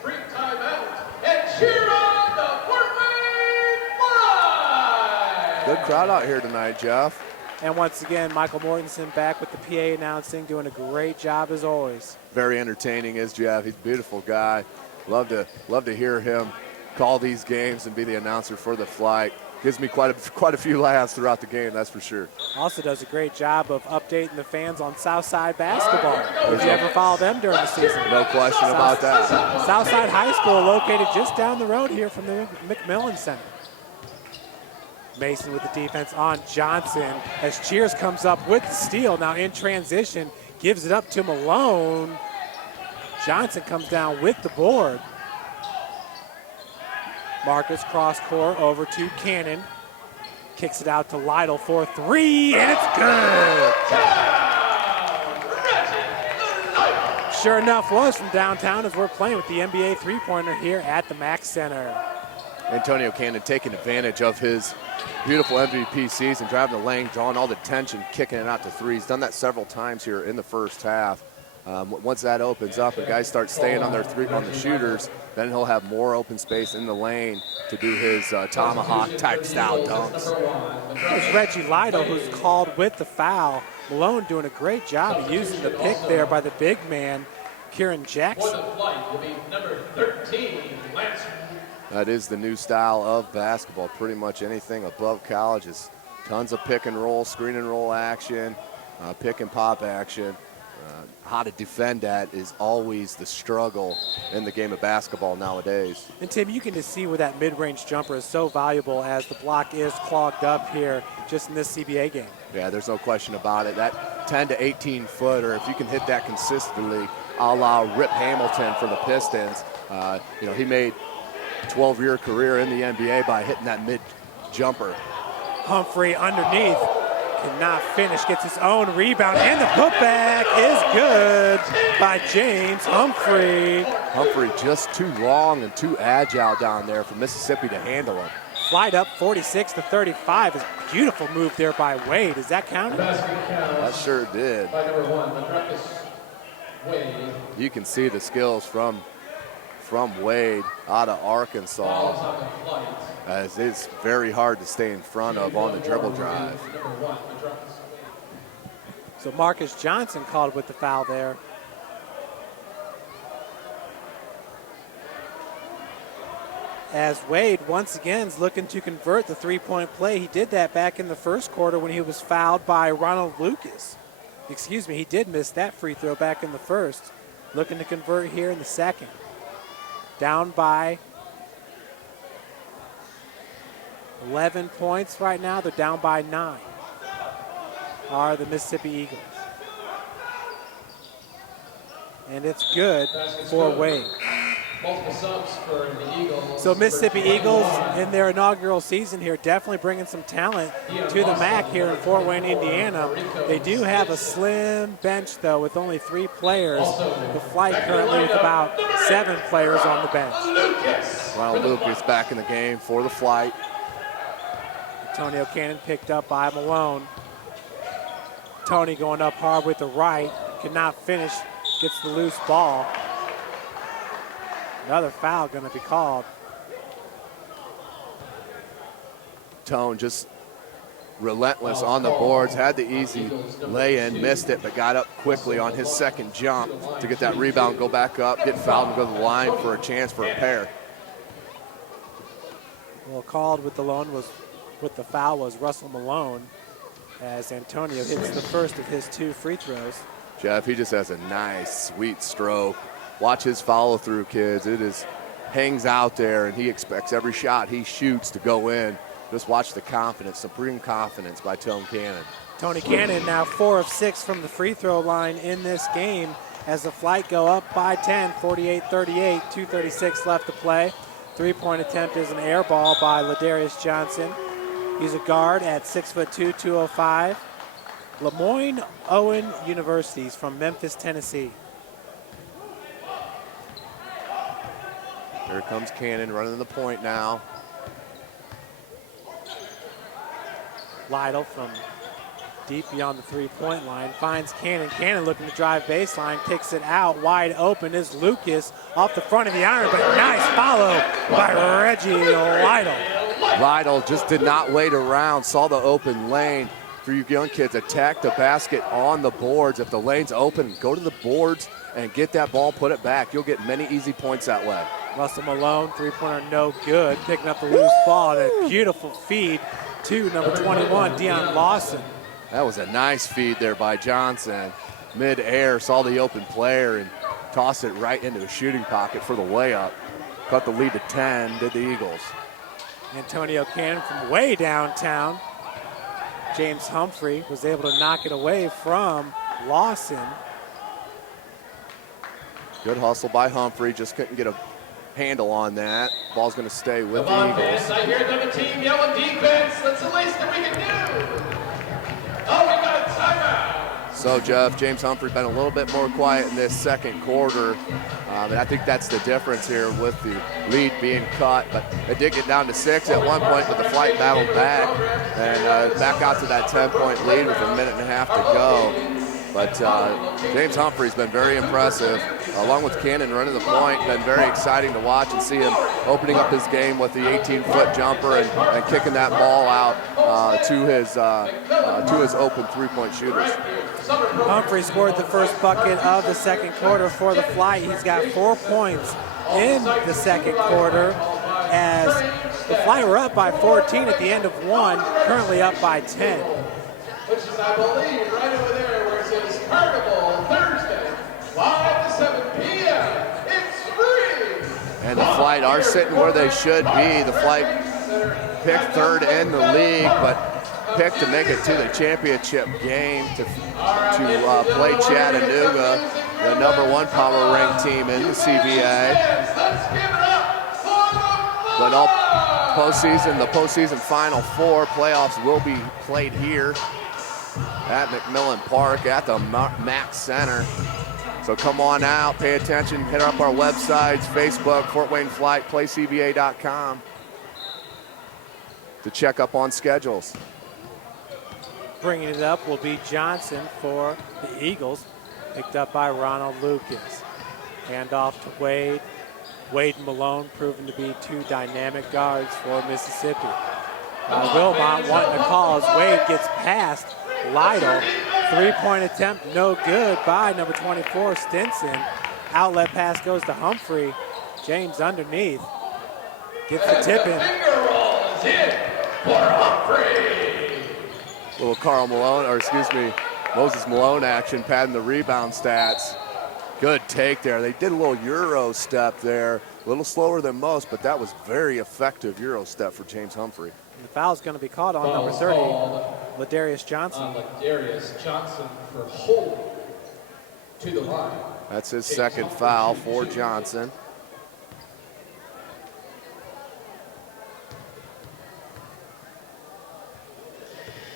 Brief timeout and cheer on the Fort Wayne Flite. Good crowd out here tonight, Jeff. And once again, Michael Mortensen back with the PA announcing, doing a great job as always. Very entertaining is Jeff. He's a beautiful guy. Love to hear him call these games and be the announcer for the Flite. Gives me quite a few laughs throughout the game, that's for sure. Also does a great job of updating the fans on Southside basketball. Did you ever follow them during the season? No question about that. Southside High School located just down the road here from the McMillen Center. Mason with the defense on Johnson as Cheers comes up with the steal. Now in transition, gives it up to Malone. Johnson comes down with the board. Marcus cross court over to Cannon. Kicks it out to Lytle for 3, and it's good. Sure enough was from downtown as we're playing with the NBA three-pointer here at the Mack Center. Antonio Cannon taking advantage of his beautiful MVP season, driving the lane, drawing all the tension, kicking it out to 3. He's done that several times here in the first half. Once that opens up and guys start staying on the shooters, then he'll have more open space in the lane to do his tomahawk type style dunks. It's Reggie Lytle who's called with the foul. Malone doing a great job of using the pick there by the big man, Kieran Jackson. For the Flite will be number 13, Lance. That is the new style of basketball. Pretty much anything above college is Tons of pick and roll, screen and roll action, pick and pop action. How to defend that is always the struggle in the game of basketball nowadays. And Tim, you can just see where that mid-range jumper is so valuable as the block is clogged up here just in this CBA game. Yeah, there's no question about it. That 10 to 18 footer, if you can hit that consistently, a la Rip Hamilton for the Pistons, he made a 12-year career in the NBA by hitting that mid jumper. Humphrey underneath. Cannot finish, gets his own rebound, and the putback is good by James Humphrey. Humphrey just too long and too agile down there for Mississippi to handle him. Flite up 46-35 is a beautiful move there by Wade. Does that count? That sure did. By number 1, Mardracus Wade. You can see the skills from Wade out of Arkansas, Fouls on the Flite. as it's very hard to stay in front of on the dribble drive. Number 1, Mardracus Wade. So Marcus Johnson called with the foul there. As Wade once again is looking to convert the three-point play. He did that back in the first quarter when he was fouled by Ronald Lucas. Excuse me, he did miss that free throw back in the first. Looking to convert here in the second. Down by 11 points right now. They're down by 9. Are the Mississippi Eagles. And it's good for Wade. Multiple subs for the Eagles. So Mississippi Eagles in their inaugural season here definitely bringing some talent to the MAC here in Fort Wayne, Indiana. They do have a slim bench though with only 3 players. The Flite currently with about 7 players on the bench. Ronald Lucas back in the game for the Flite. Antonio Cannon picked up by Malone. Tony going up hard with the right. Cannot finish. Gets the loose ball. Another foul going to be called. Tone just relentless on the boards, had the easy lay-in, missed it, but got up quickly on his second jump to get that rebound, go back up, get fouled, and go to the line for a chance for a pair. Well, called with the foul was Russell Malone as Antonio hits the first of his 2 free throws. Jeff, he just has a nice, sweet stroke. Watch his follow through, kids. It is hangs out there, and he expects every shot he shoots to go in. Just watch the confidence, supreme confidence by Tone Cannon. Tony Cannon now 4 of 6 from the free throw line in this game as the Flite go up by 10, 48-38, 2:36 left to play. 3-point attempt is an air ball by Ladarius Johnson. He's a guard at 6'2", 205. Lemoyne Owen University from Memphis, Tennessee. Here comes Cannon running the point now. Lytle from deep beyond the 3-point line finds Cannon. Cannon looking to drive baseline, kicks it out. Wide open is Lucas off the front of the iron, but nice follow by Reggie Lytle. Lytle just did not wait around, saw the open lane. For you young kids, attack the basket on the boards. If the lane's open, go to the boards and get that ball, put it back. You'll get many easy points that way. Russell Malone, 3-pointer no good, picking up the loose ball. And a beautiful feed to number 21, Deion Lawson. That was a nice feed there by Johnson. Mid-air, saw the open player and tossed it right into the shooting pocket for the layup. Cut the lead to 10, did the Eagles. Antonio Cannon from way downtown. James Humphrey was able to knock it away from Lawson. Good hustle by Humphrey, just couldn't get a handle on that. Ball's going to stay with the Eagles. I hear the team yelling defense. That's the least that we can do. Oh, we got a timeout. So, Jeff, James Humphrey been a little bit more quiet in this second quarter. And I think that's the difference here with the lead being cut. But it did get down to 6 at one point, but the Flite battled back and back out to that 10-point lead with a minute and a half to go. But James Humphrey's been very impressive, along with Cannon running the point. Been very exciting to watch and see him opening up his game with the 18-foot jumper and kicking that ball out to his open three-point shooters. Humphrey scored the first bucket of the second quarter for the Flite. He's got 4 points in the second quarter as The Flite were up by 14 at the end of one, currently up by 10. Which is, I believe, right over there where it says Carnival Thursday, 5 to 7 p.m. It's free. And the Flite are sitting where they should be. The Flite picked third in the league, but picked to make it to the championship game to play Chattanooga, the #1 power ranked team in the CBA. But the postseason Final Four playoffs will be played here at McMillen Park at the Mack Center. So come on out, pay attention, hit up our websites, Facebook, Fort Wayne Flite, playcba.com to check up on schedules. Bringing it up will be Johnson for the Eagles, picked up by Ronald Lucas. Handoff to Wade. Wade and Malone proven to be two dynamic guards for Mississippi. Wilmont wanting to call as Wade gets past Lytle. Three-point attempt, no good by number 24, Stinson. Outlet pass goes to Humphrey. James underneath. Gets the tip in. Finger roll is in for Humphrey. Little Moses Malone action, padding the rebound stats. Good take there. They did a little Euro step there. A little slower than most, but that was very effective Euro step for James Humphrey. And the foul's going to be called on number 30, Ladarius Johnson. Ladarius Johnson for holding to the line. That's his second foul for Johnson.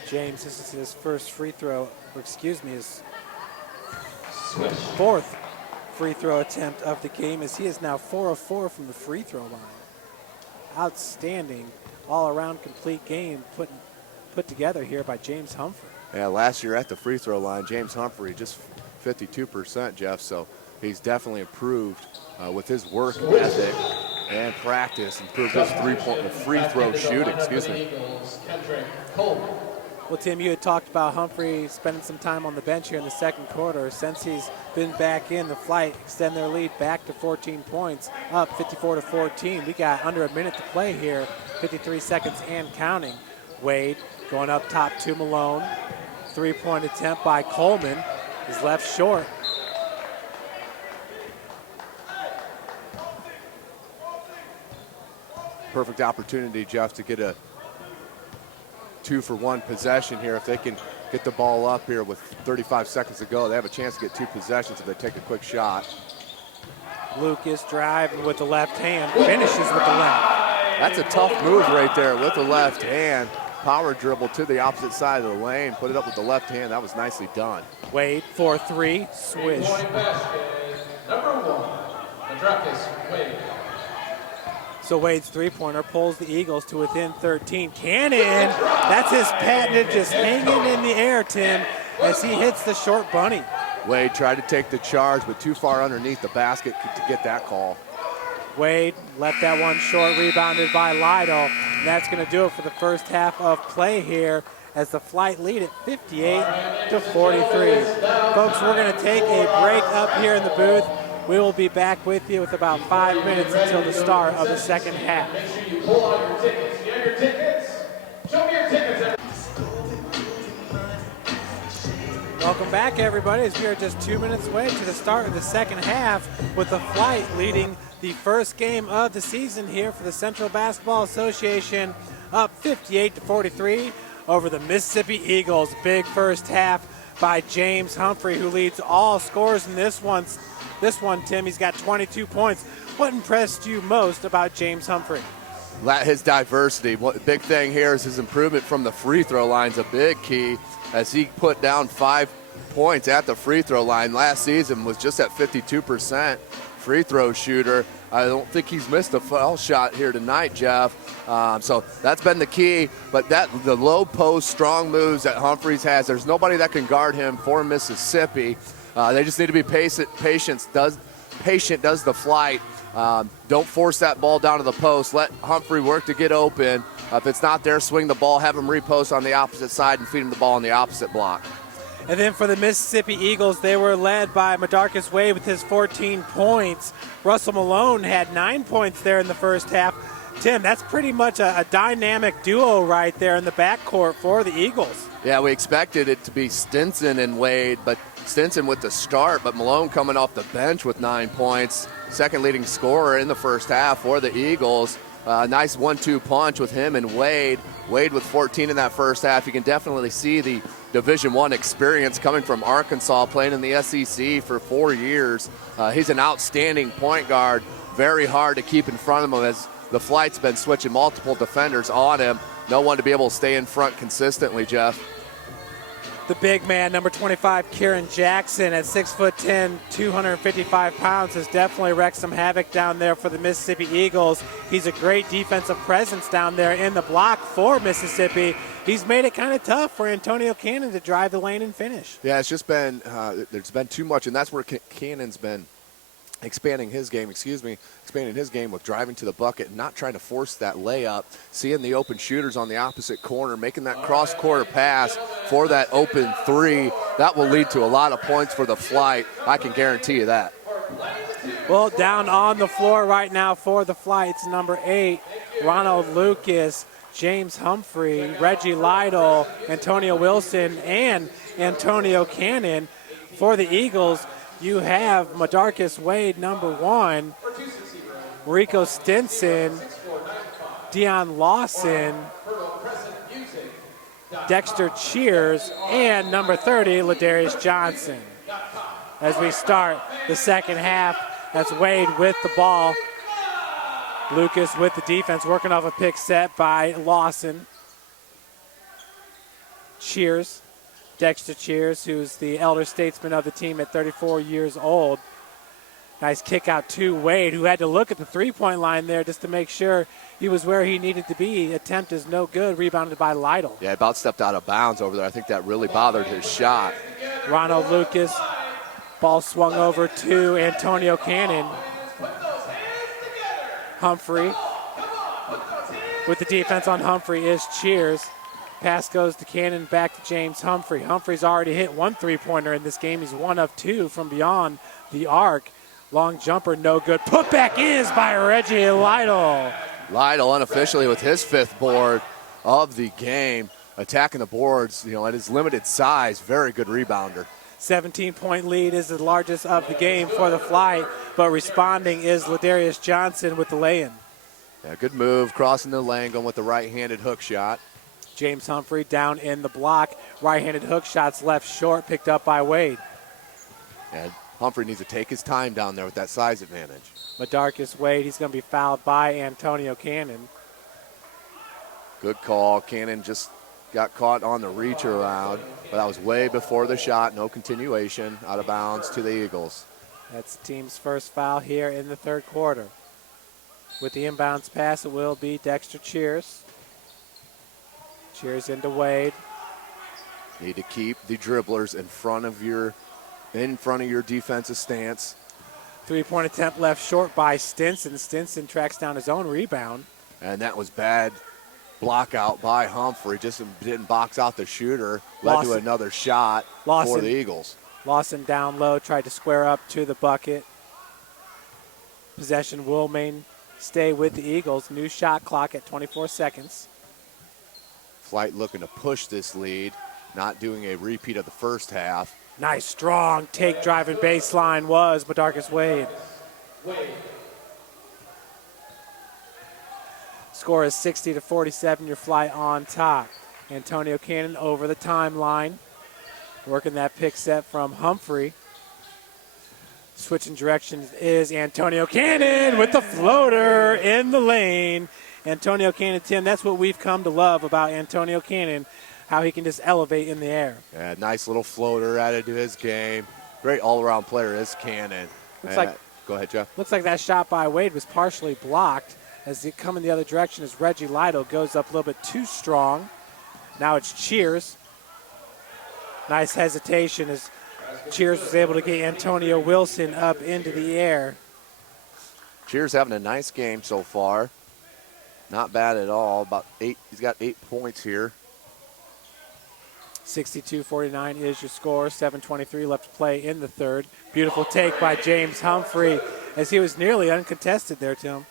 James, this is his first free throw, or excuse me, his fourth free throw attempt of the game, as he is now 4 of 4 from the free throw line. Outstanding all-around complete game put together here by James Humphrey. Yeah, last year at the free throw line, James Humphrey just 52%, Jeff, so he's definitely improved with his work ethic and practice, improved his free throw shooting, excuse me. Well, Tim, you had talked about Humphrey spending some time on the bench here in the second quarter. Since he's been back in, the Flite extend their lead back to 14 points, up 54-14. We got under a minute to play here, 53 seconds and counting. Wade going up top to Malone. Three-point attempt by Coleman is left short. Perfect opportunity, Jeff, to get a 2-for-1 possession here. If they can get the ball up here with 35 seconds to go, they have a chance to get 2 possessions if they take a quick shot. Lucas driving with the left hand, finishes with the left. That's a tough move right there with the left hand. Power dribble to the opposite side of the lane, put it up with the left hand. That was nicely done. Wade for 3, swish. Number 1, Mardracus Wade. So Wade's three-pointer pulls the Eagles to within 13. Cannon, that's his patented just hanging in the air, Tim, as he hits the short bunny. Wade tried to take the charge, but too far underneath the basket to get that call. Wade left that one short, rebounded by Lytle. And that's going to do it for the first half of play here as the Flite lead at 58-43. Folks, we're going to take a break up here in the booth. We will be back with you with about 5 minutes until the start of the second half. Make sure you pull out your tickets. You have your tickets? Show me your tickets. Welcome back, everybody, as we are just 2 minutes away to the start of the second half with the Flite leading the first game of the season here for the Central Basketball Association, up 58-43 over the Mississippi Eagles. Big first half by James Humphrey, who leads all scorers in this one, Tim. He's got 22 points. What impressed you most about James Humphrey? His diversity. Big thing here is his improvement from the free throw line's a big key, as he put down 5 points at the free throw line. Last season was just at 52% free throw shooter. I don't think he's missed a foul shot here tonight, Jeff. So that's been the key. But the low post, strong moves that Humphreys has, there's nobody that can guard him for Mississippi. They just need to be patient. Patient does the Flite. Don't force that ball down to the post. Let Humphrey work to get open. If it's not there, swing the ball, have him repost on the opposite side and feed him the ball on the opposite block. And then for the Mississippi Eagles, they were led by Mardracus Wade with his 14 points. Russell Malone had 9 points there in the first half. Tim, that's pretty much a dynamic duo right there in the backcourt for the Eagles. Yeah, we expected it to be Stinson and Wade, but Stinson with the start, but Malone coming off the bench with 9 points. Second leading scorer in the first half for the Eagles. Nice 1-2 punch with him and Wade. Wade with 14 in that first half. You can definitely see the Division I experience coming from Arkansas, playing in the SEC for 4 years. He's an outstanding point guard. Very hard to keep in front of him as the Flite's been switching multiple defenders on him. No one to be able to stay in front consistently, Jeff. The big man, number 25, Kieran Jackson, at 6'10", 255 pounds, has definitely wreaked some havoc down there for the Mississippi Eagles. He's a great defensive presence down there in the block for Mississippi. He's made it kind of tough for Antonio Cannon to drive the lane and finish. Yeah, it's just been, there's been too much, and that's where Cannon's been expanding his game with driving to the bucket and not trying to force that layup, seeing the open shooters on the opposite corner, making that cross-corner pass for that open three. That will lead to a lot of points for the Flite. I can guarantee you that. Well, down on the floor right now for the Flights, number 8, Ronald Lucas, James Humphrey, Reggie Lytle, Antonio Wilson, and Antonio Cannon. For the Eagles, you have Mardracus Wade, number 1, Rico Stinson, Deion Lawson, Dexter Cheers, and number 30, Ladarius Johnson. As we start the second half, that's Wade with the ball. Lucas with the defense, working off a pick set by Lawson. Cheers. Dexter Cheers, who's the elder statesman of the team at 34 years old. Nice kick out to Wade, who had to look at the three-point line there just to make sure he was where he needed to be. Attempt is no good, rebounded by Lytle. Yeah, about stepped out of bounds over there. I think that really bothered his shot. Ronald Lucas, ball swung over to Antonio Cannon. Humphrey, with the defense on Humphrey is Cheers. Pass goes to Cannon, back to James Humphrey. Humphrey's already hit 1 three-pointer in this game. He's 1 of 2 from beyond the arc. Long jumper, no good. Putback is by Reggie Lytle. Lytle unofficially with his 5th board of the game. Attacking the boards, at his limited size. Very good rebounder. 17-point lead is the largest of the game for the Flite, but responding is Ladarius Johnson with the lay-in. Yeah, good move, crossing the lane, going with the right-handed hook shot. James Humphrey down in the block. Right-handed hook shots left short, picked up by Wade. And Humphrey needs to take his time down there with that size advantage. Mardracus Wade, he's going to be fouled by Antonio Cannon. Good call. Cannon just got caught on the reach around, but that was way before the shot. No continuation. Out of bounds to the Eagles. That's the team's first foul here in the third quarter. With the inbounds pass, it will be Dexter Cheers. Cheers into Wade. Need to keep the dribblers in front of your defensive stance. Three-point attempt left short by Stinson. Stinson tracks down his own rebound. And that was bad block out by Humphrey. Just didn't box out the shooter. Led to another shot for the Eagles. Lawson down low, tried to square up to the bucket. Possession will stay with the Eagles. New shot clock at 24 seconds. Flite looking to push this lead, not doing a repeat of the first half. Nice, strong take driving baseline was Mardracus Wade. Score is 60-47, your Flite on top. Antonio Cannon over the timeline. Working that pick set from Humphrey. Switching directions is Antonio Cannon with the floater in the lane. Antonio Cannon, Tim, that's what we've come to love about Antonio Cannon, how he can just elevate in the air. Yeah, nice little floater added to his game. Great all-around player is Cannon. Go ahead, Jeff. Looks like that shot by Wade was partially blocked as they come in the other direction as Reggie Lytle goes up a little bit too strong. Now it's Cheers. Nice hesitation as Cheers was able to get Antonio Wilson up into the air. Cheers having a nice game so far. Not bad at all. He's got 8 points here. 62-49 is your score. 7:23 left to play in the third. Beautiful take by James Humphrey as he was nearly uncontested there, Tim.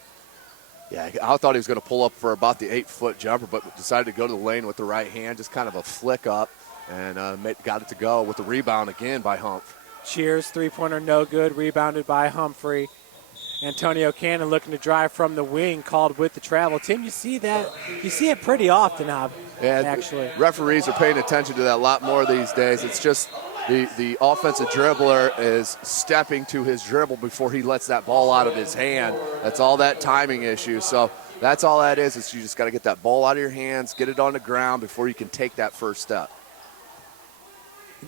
Yeah, I thought he was going to pull up for about the 8-foot jumper, but decided to go to the lane with the right hand, just kind of a flick up, and got it to go with the rebound again by Humph. Cheers, three-pointer no good, rebounded by Humphrey. Antonio Cannon looking to drive from the wing, called with the travel. Tim, you see that? You see it pretty often, actually. Referees are paying attention to that a lot more these days. It's just the offensive dribbler is stepping to his dribble before he lets that ball out of his hand. That's all that timing issue. So that's all that is you just got to get that ball out of your hands, get it on the ground before you can take that first step.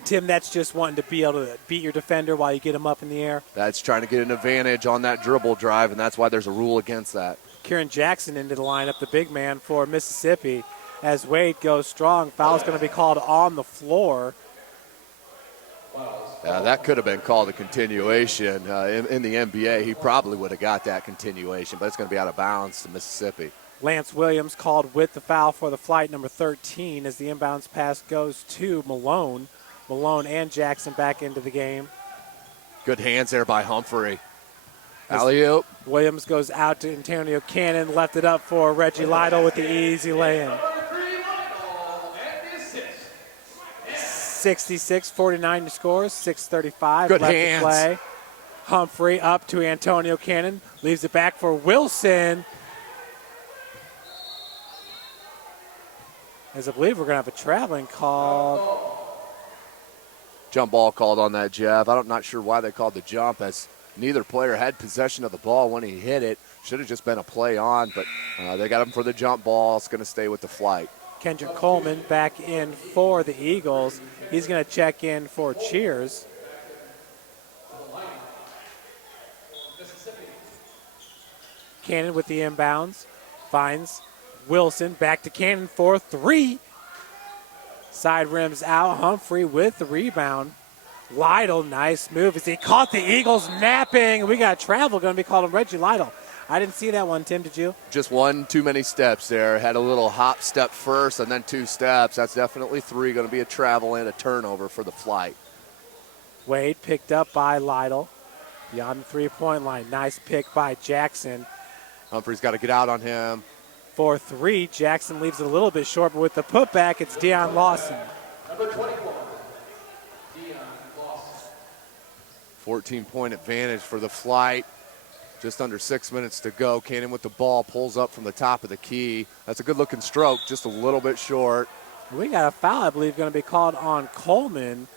Tim, that's just wanting to be able to beat your defender while you get him up in the air. That's trying to get an advantage on that dribble drive, and that's why there's a rule against that. Kieran Jackson into the lineup, the big man for Mississippi. As Wade goes strong, foul's going to be called on the floor. That could have been called a continuation. In the NBA, he probably would have got that continuation, but it's going to be out of bounds to Mississippi. Lance Williams called with the foul for the Flite, number 13, as the inbounds pass goes to Malone. Malone and Jackson back into the game. Good hands there by Humphrey. Alley-oop. Williams goes out to Antonio Cannon, left it up for Reggie Lytle with the easy lay-in. 66-49 to score, 6:35 Good left hands. to play. Humphrey up to Antonio Cannon, leaves it back for Wilson. As I believe we're going to have a traveling call. Jump ball called on that, Jeff. I'm not sure why they called the jump, as neither player had possession of the ball when he hit it. Should have just been a play on, but they got him for the jump ball. It's going to stay with the Flite. Kendrick Coleman back in for the Eagles. He's going to check in for Cheers. Cannon with the inbounds. Finds Wilson. Back to Cannon for three. Side rims out. Humphrey with the rebound. Lytle, nice move as he caught the Eagles napping. We got travel going to be called on Reggie Lytle. I didn't see that one, Tim, did you? Just one too many steps there. Had a little hop step first and then 2 steps. That's definitely 3. Going to be a travel and a turnover for the Flite. Wade picked up by Lytle. Beyond the three-point line. Nice pick by Jackson. Humphrey's got to get out on him. For 3, Jackson leaves it a little bit short, but with the putback, it's Deion Lawson. Number 21, Deion Lawson. 14-point advantage for the Flite. Just under 6 minutes to go. Cannon with the ball, pulls up from the top of the key. That's a good-looking stroke, just a little bit short. We got a foul, I believe, going to be called on Coleman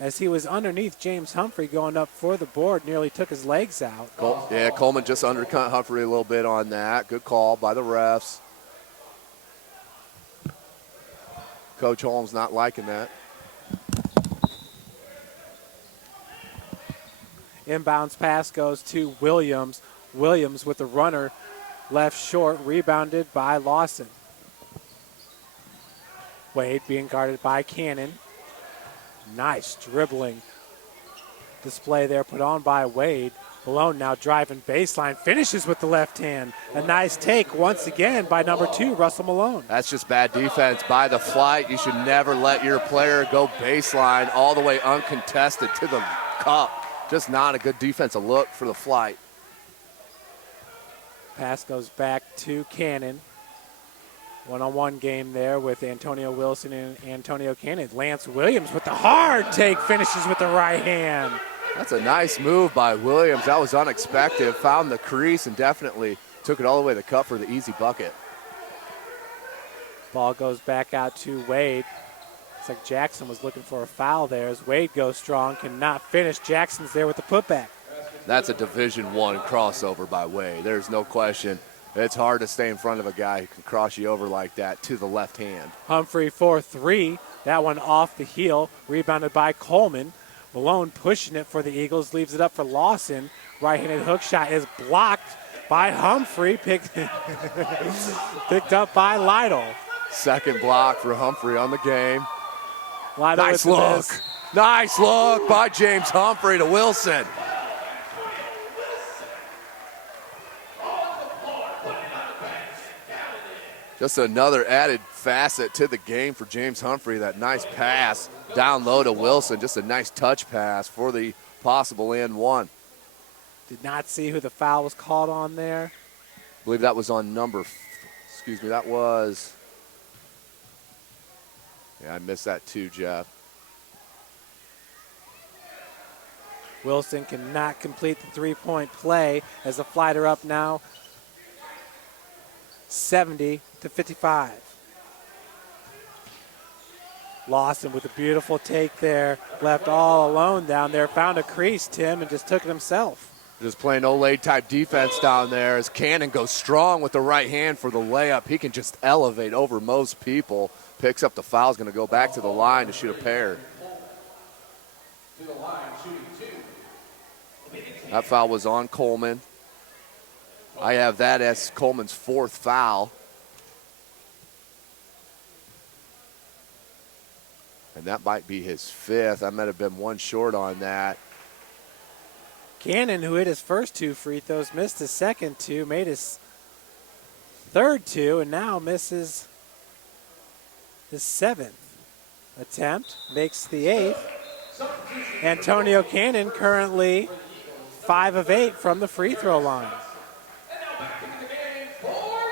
as he was underneath James Humphrey going up for the board, nearly took his legs out. Coleman just undercut Humphrey a little bit on that. Good call by the refs. Coach Holmes not liking that. Inbounds pass goes to Williams. Williams with the runner left short, rebounded by Lawson. Wade being guarded by Cannon. Nice dribbling display there put on by Wade. Malone now driving baseline, finishes with the left hand. A nice take once again by number 2, Russell Malone. That's just bad defense by the Flite. You should never let your player go baseline all the way uncontested to the cup. Just not a good defensive look for the Flite. Pass goes back to Cannon. One-on-one game there with Antonio Wilson and Antonio Cannon. Lance Williams with the hard take, finishes with the right hand. That's a nice move by Williams. That was unexpected. Found the crease and definitely took it all the way to the cup for the easy bucket. Ball goes back out to Wade. Looks like Jackson was looking for a foul there as Wade goes strong, cannot finish. Jackson's there with the putback. That's a Division I crossover by Wade. There's no question. It's hard to stay in front of a guy who can cross you over like that to the left hand. Humphrey for 3. That one off the heel, rebounded by Coleman. Malone pushing it for the Eagles, leaves it up for Lawson. Right-handed hook shot is blocked by Humphrey, picked up by Lytle. Second block for Humphrey on the game. Lytle nice look. Nice look by James Humphrey to Wilson. Just another added facet to the game for James Humphrey. That nice pass down low to Wilson. Just a nice touch pass for the possible and one. Did not see who the foul was called on there. I believe that was on that was, yeah, I missed that too, Jeff. Wilson cannot complete the three-point play as the Flite are up now 70-55. Lawson with a beautiful take there, left all alone down there, found a crease, Tim, and just took it himself. Just playing Olay type defense down there as Cannon goes strong with the right hand for the layup. He can just elevate over most people. Picks up the foul, is going to go back to the line to shoot a pair. That foul was on Coleman. I have that as Coleman's 4th foul. And that might be his 5th. I might have been one short on that. Cannon, who hit his first 2 free throws, missed his second 2, made his third 2, and now misses his 7th attempt, makes the 8th. Antonio Cannon currently 5 of 8 from the free throw line.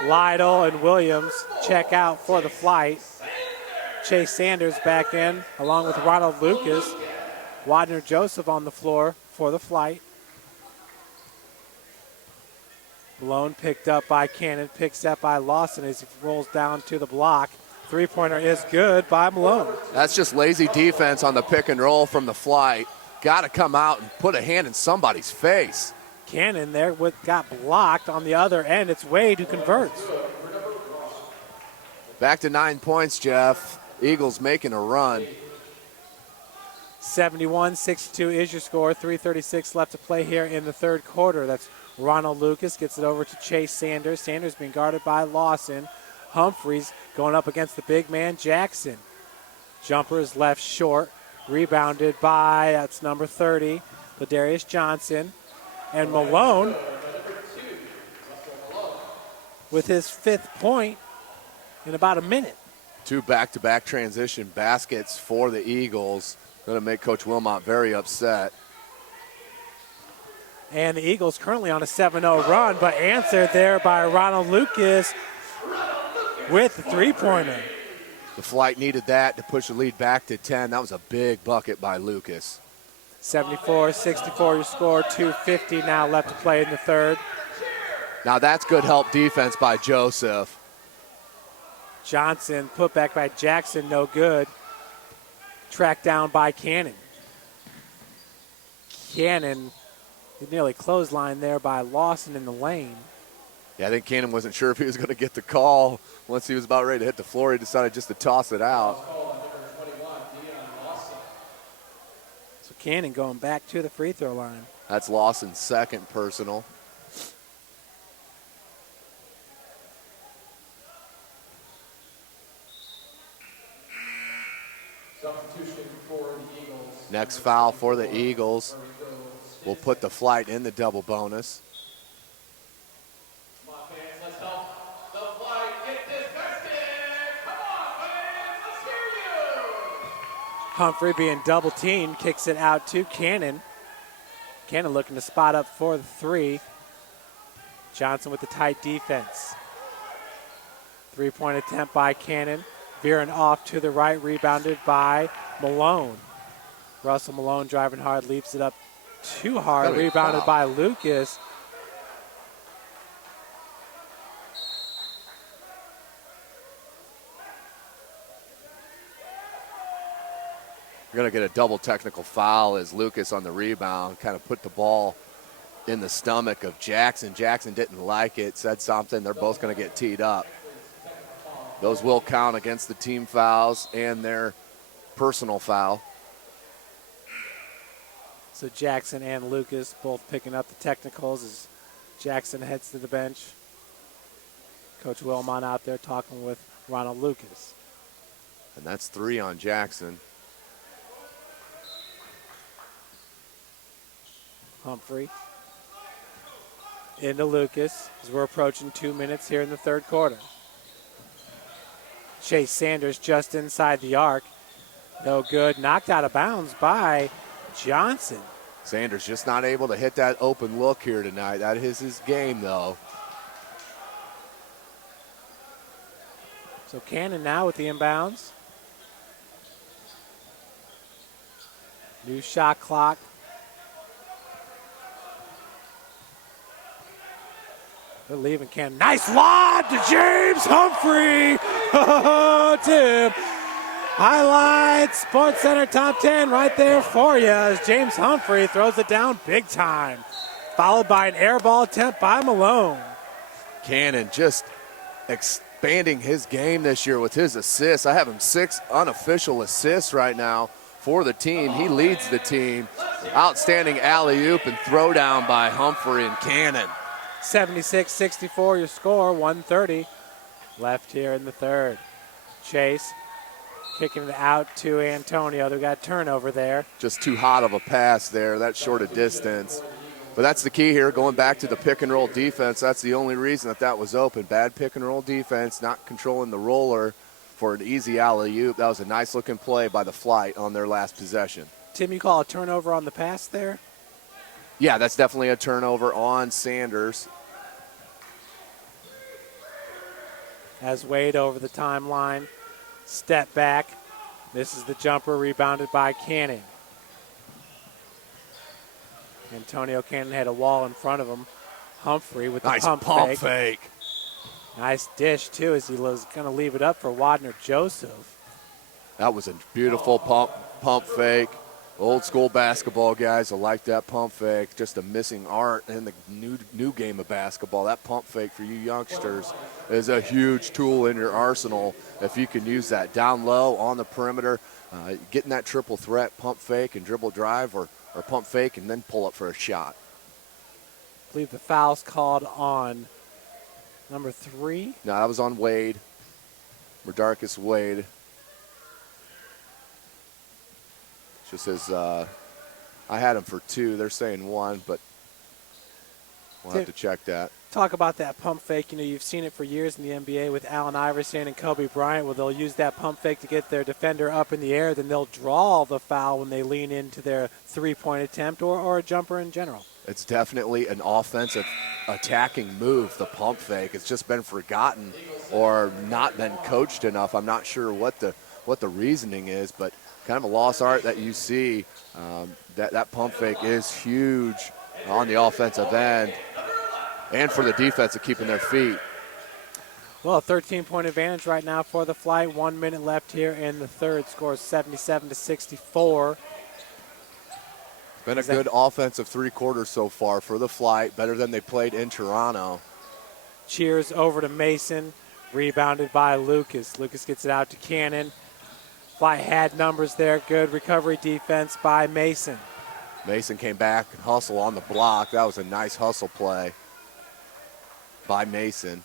Lytle and Williams check out for the Flite. Chase Sanders back in along with Ronald Lucas. Wadner Joseph on the floor for the Flite. Malone picked up by Cannon, picks up by Lawson as he rolls down to the block. Three-pointer is good by Malone. That's just lazy defense on the pick and roll from the Flite. Got to come out and put a hand in somebody's face. Cannon there got blocked on the other end. It's Wade who converts. Back to 9 points, Jeff. Eagles making a run. 71-62 is your score. 3:36 left to play here in the third quarter. That's Ronald Lucas gets it over to Chase Sanders. Sanders being guarded by Lawson. Humphreys going up against the big man Jackson. Jumper is left short. Rebounded by, that's number 30, Ladarius Johnson. And Malone with his 5th point in about a minute. 2 back-to-back transition baskets for the Eagles. Going to make Coach Wilmont very upset. And the Eagles currently on a 7-0 run, but answered there by Ronald Lucas with the three-pointer. The Flite needed that to push the lead back to 10. That was a big bucket by Lucas. 74-64 your score. 2:50 now left to play in the third. Now that's good help defense by Joseph. Johnson put back by Jackson, no good. Tracked down by Cannon. Cannon nearly clotheslined there by Lawson in the lane. Yeah, I think Cannon wasn't sure if he was going to get the call. Once he was about ready to hit the floor, he decided just to toss it out. So Cannon going back to the free throw line. That's Lawson's 2nd personal. Next foul for the Eagles will put the Flite in the double bonus. Come on, fans, let's help the Flite get this basket. Come on, fans, let's hear you. Humphrey being double teamed, kicks it out to Cannon. Cannon looking to spot up for the 3. Johnson with the tight defense. 3-point attempt by Cannon. Veering off to the right, rebounded by Malone. Russell Malone driving hard, leaps it up too hard, rebounded by Lucas. You're going to get a double technical foul as Lucas on the rebound kind of put the ball in the stomach of Jackson. Jackson didn't like it, said something. They're both going to get teed up. Those will count against the team fouls and their personal foul. So Jackson and Lucas both picking up the technicals as Jackson heads to the bench. Coach Wilmont out there talking with Ronald Lucas. And that's 3 on Jackson. Humphrey into Lucas as we're approaching 2 minutes here in the third quarter. Chase Sanders just inside the arc. No good. Knocked out of bounds by Johnson. Sanders just not able to hit that open look here tonight. That is his game, though. So Cannon now with the inbounds. New shot clock. They're leaving Cannon. Nice lob to James Humphrey. Tim. Highlights, Sports Center Top 10 right there for you as James Humphrey throws it down big time. Followed by an air ball attempt by Malone. Cannon just expanding his game this year with his assists. I have him 6 unofficial assists right now for the team. He leads the team. Outstanding alley-oop and throwdown by Humphrey and Cannon. 76-64 your score, 1:30 left here in the third. Chase kicking it out to Antonio. They got a turnover there. Just too hot of a pass there, that short of distance. But that's the key here, going back to the pick and roll defense. That's the only reason that was open. Bad pick and roll defense, not controlling the roller for an easy alley-oop. That was a nice looking play by the Flite on their last possession. Tim, you call a turnover on the pass there? Yeah, that's definitely a turnover on Sanders. As Wade over the timeline, step back. This is the jumper, rebounded by Cannon. Antonio Cannon had a wall in front of him. Humphrey with the nice pump fake. Nice dish, too, as he was going to leave it up for Wadner Joseph. That was a beautiful pump fake. Old school basketball guys will like that pump fake. Just a missing art in the new game of basketball. That pump fake for you youngsters is a huge tool in your arsenal if you can use that down low on the perimeter, getting that triple threat, pump fake and dribble drive, or pump fake and then pull up for a shot. I believe the foul's called on number 3. No, that was on Wade, Mardracus Wade. Just says, I had him for 2. They're saying 1, but we'll have to check that. Talk about that pump fake. You know, you've seen it for years in the NBA with Allen Iverson and Kobe Bryant, where they'll use that pump fake to get their defender up in the air. Then they'll draw the foul when they lean into their three-point attempt or a jumper in general. It's definitely an offensive attacking move, the pump fake. It's just been forgotten or not been coached enough. I'm not sure what the reasoning is, but kind of a lost art that you see. That pump fake is huge on the offensive end and for the defense of keeping their feet. Well, a 13-point advantage right now for the Flite. 1 minute left here in the third. Score is 77-64. Been a good offensive 3 quarters so far for the Flite, better than they played in Toronto. Cheers over to Mason, rebounded by Lucas. Lucas gets it out to Cannon. Flite had numbers there. Good recovery defense by Mason. Mason came back and hustle on the block. That was a nice hustle play by Mason.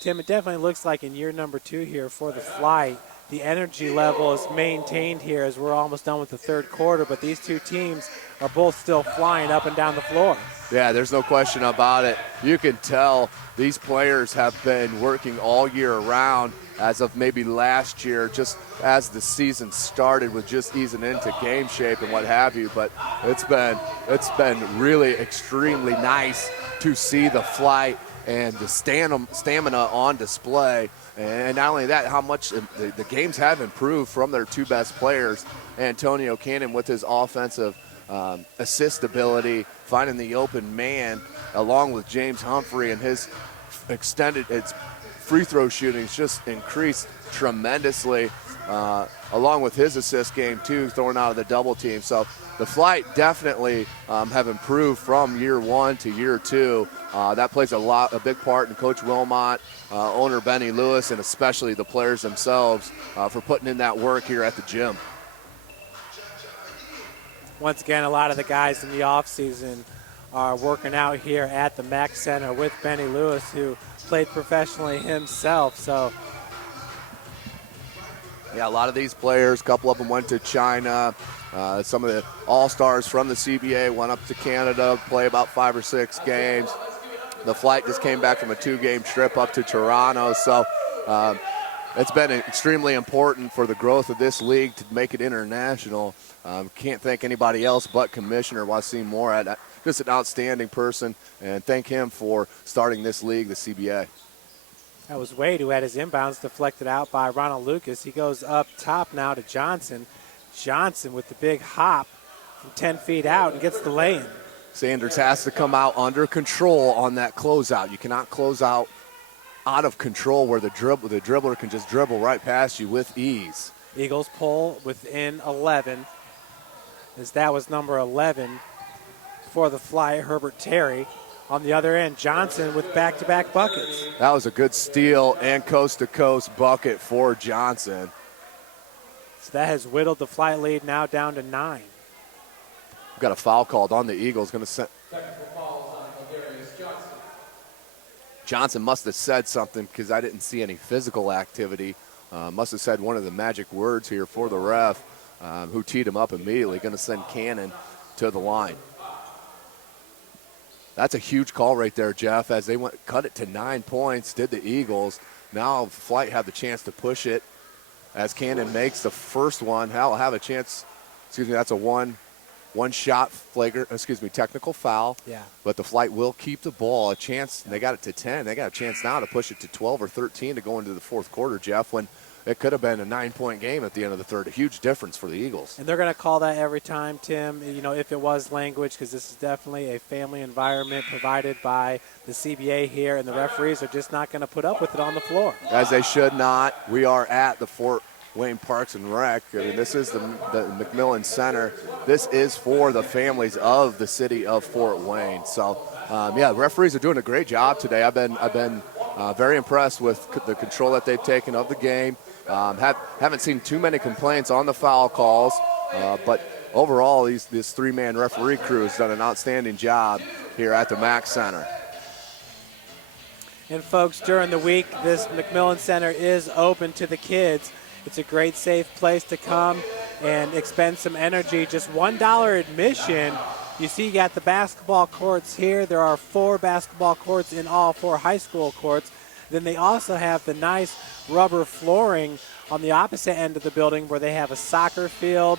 Tim, it definitely looks like in year number 2 here for the Flite, the energy level is maintained here as we're almost done with the third quarter, but these two teams are both still flying up and down the floor. Yeah, there's no question about it. You can tell these players have been working all year round as of maybe last year, just as the season started with just easing into game shape and what have you. But it's been really extremely nice to see the Flite and the stamina on display. And not only that, how much the games have improved from their 2 best players. Antonio Cannon with his offensive assist ability, finding the open man, along with James Humphrey and his free throw shooting's just increased tremendously, along with his assist game too, throwing out of the double team. So the Flite definitely have improved from year 1 to year 2. That plays a big part in Coach Wilmont, owner Benny Lewis, and especially the players themselves for putting in that work here at the gym. Once again, a lot of the guys in the offseason are working out here at the Mac Center with Benny Lewis, who played professionally himself. So, yeah, a lot of these players, a couple of them went to China. Some of the all-stars from the CBA went up to Canada, play about 5 or 6 games. The Flite just came back from a 2-game trip up to Toronto. So it's been extremely important for the growth of this league to make it international. Can't thank anybody else but Commissioner Wasim Morad. Just an outstanding person, and thank him for starting this league, the CBA. That was Wade who had his inbounds deflected out by Ronald Lucas. He goes up top now to Johnson. Johnson with the big hop from 10 feet out and gets the lay-in. Sanders has to come out under control on that closeout. You cannot close out of control where the dribbler can just dribble right past you with ease. Eagles pull within 11, as that was number 11 for the Flite, Herbert Terry. On the other end, Johnson with back-to-back buckets. That was a good steal and coast-to-coast bucket for Johnson. So that has whittled the Flite lead now down to 9. We've got a foul called on the Eagles. Going to send. Johnson must have said something because I didn't see any physical activity. Must have said one of the magic words here for the ref, who teed him up immediately. Going to send Cannon to the line. That's a huge call right there, Jeff, as they cut it to 9 points, did the Eagles. Now Flite have the chance to push it as Cannon makes the first one. Hal will have a chance. That's a one-shot technical foul. Yeah. But the Flite will keep the ball. A chance, they got it to 10. They got a chance now to push it to 12 or 13 to go into the fourth quarter, Jeff, when it could have been a 9-point game at the end of the third. A huge difference for the Eagles. And they're going to call that every time, Tim, if it was language, because this is definitely a family environment provided by the CBA here, and the referees are just not going to put up with it on the floor. As they should not. We are at the Fort Wayne Parks and Rec. I mean, this is the McMillen Center. This is for the families of the city of Fort Wayne. So, the referees are doing a great job today. I've been very impressed with the control that they've taken of the game. Haven't seen too many complaints on the foul calls, but overall, this three-man referee crew has done an outstanding job here at the Mack Center. And folks, during the week, this McMillen Center is open to the kids. It's a great, safe place to come and expend some energy. Just $1 admission. You see, you got the basketball courts here. There are 4 basketball courts in all 4 high school courts. Then they also have the nice rubber flooring on the opposite end of the building where they have a soccer field.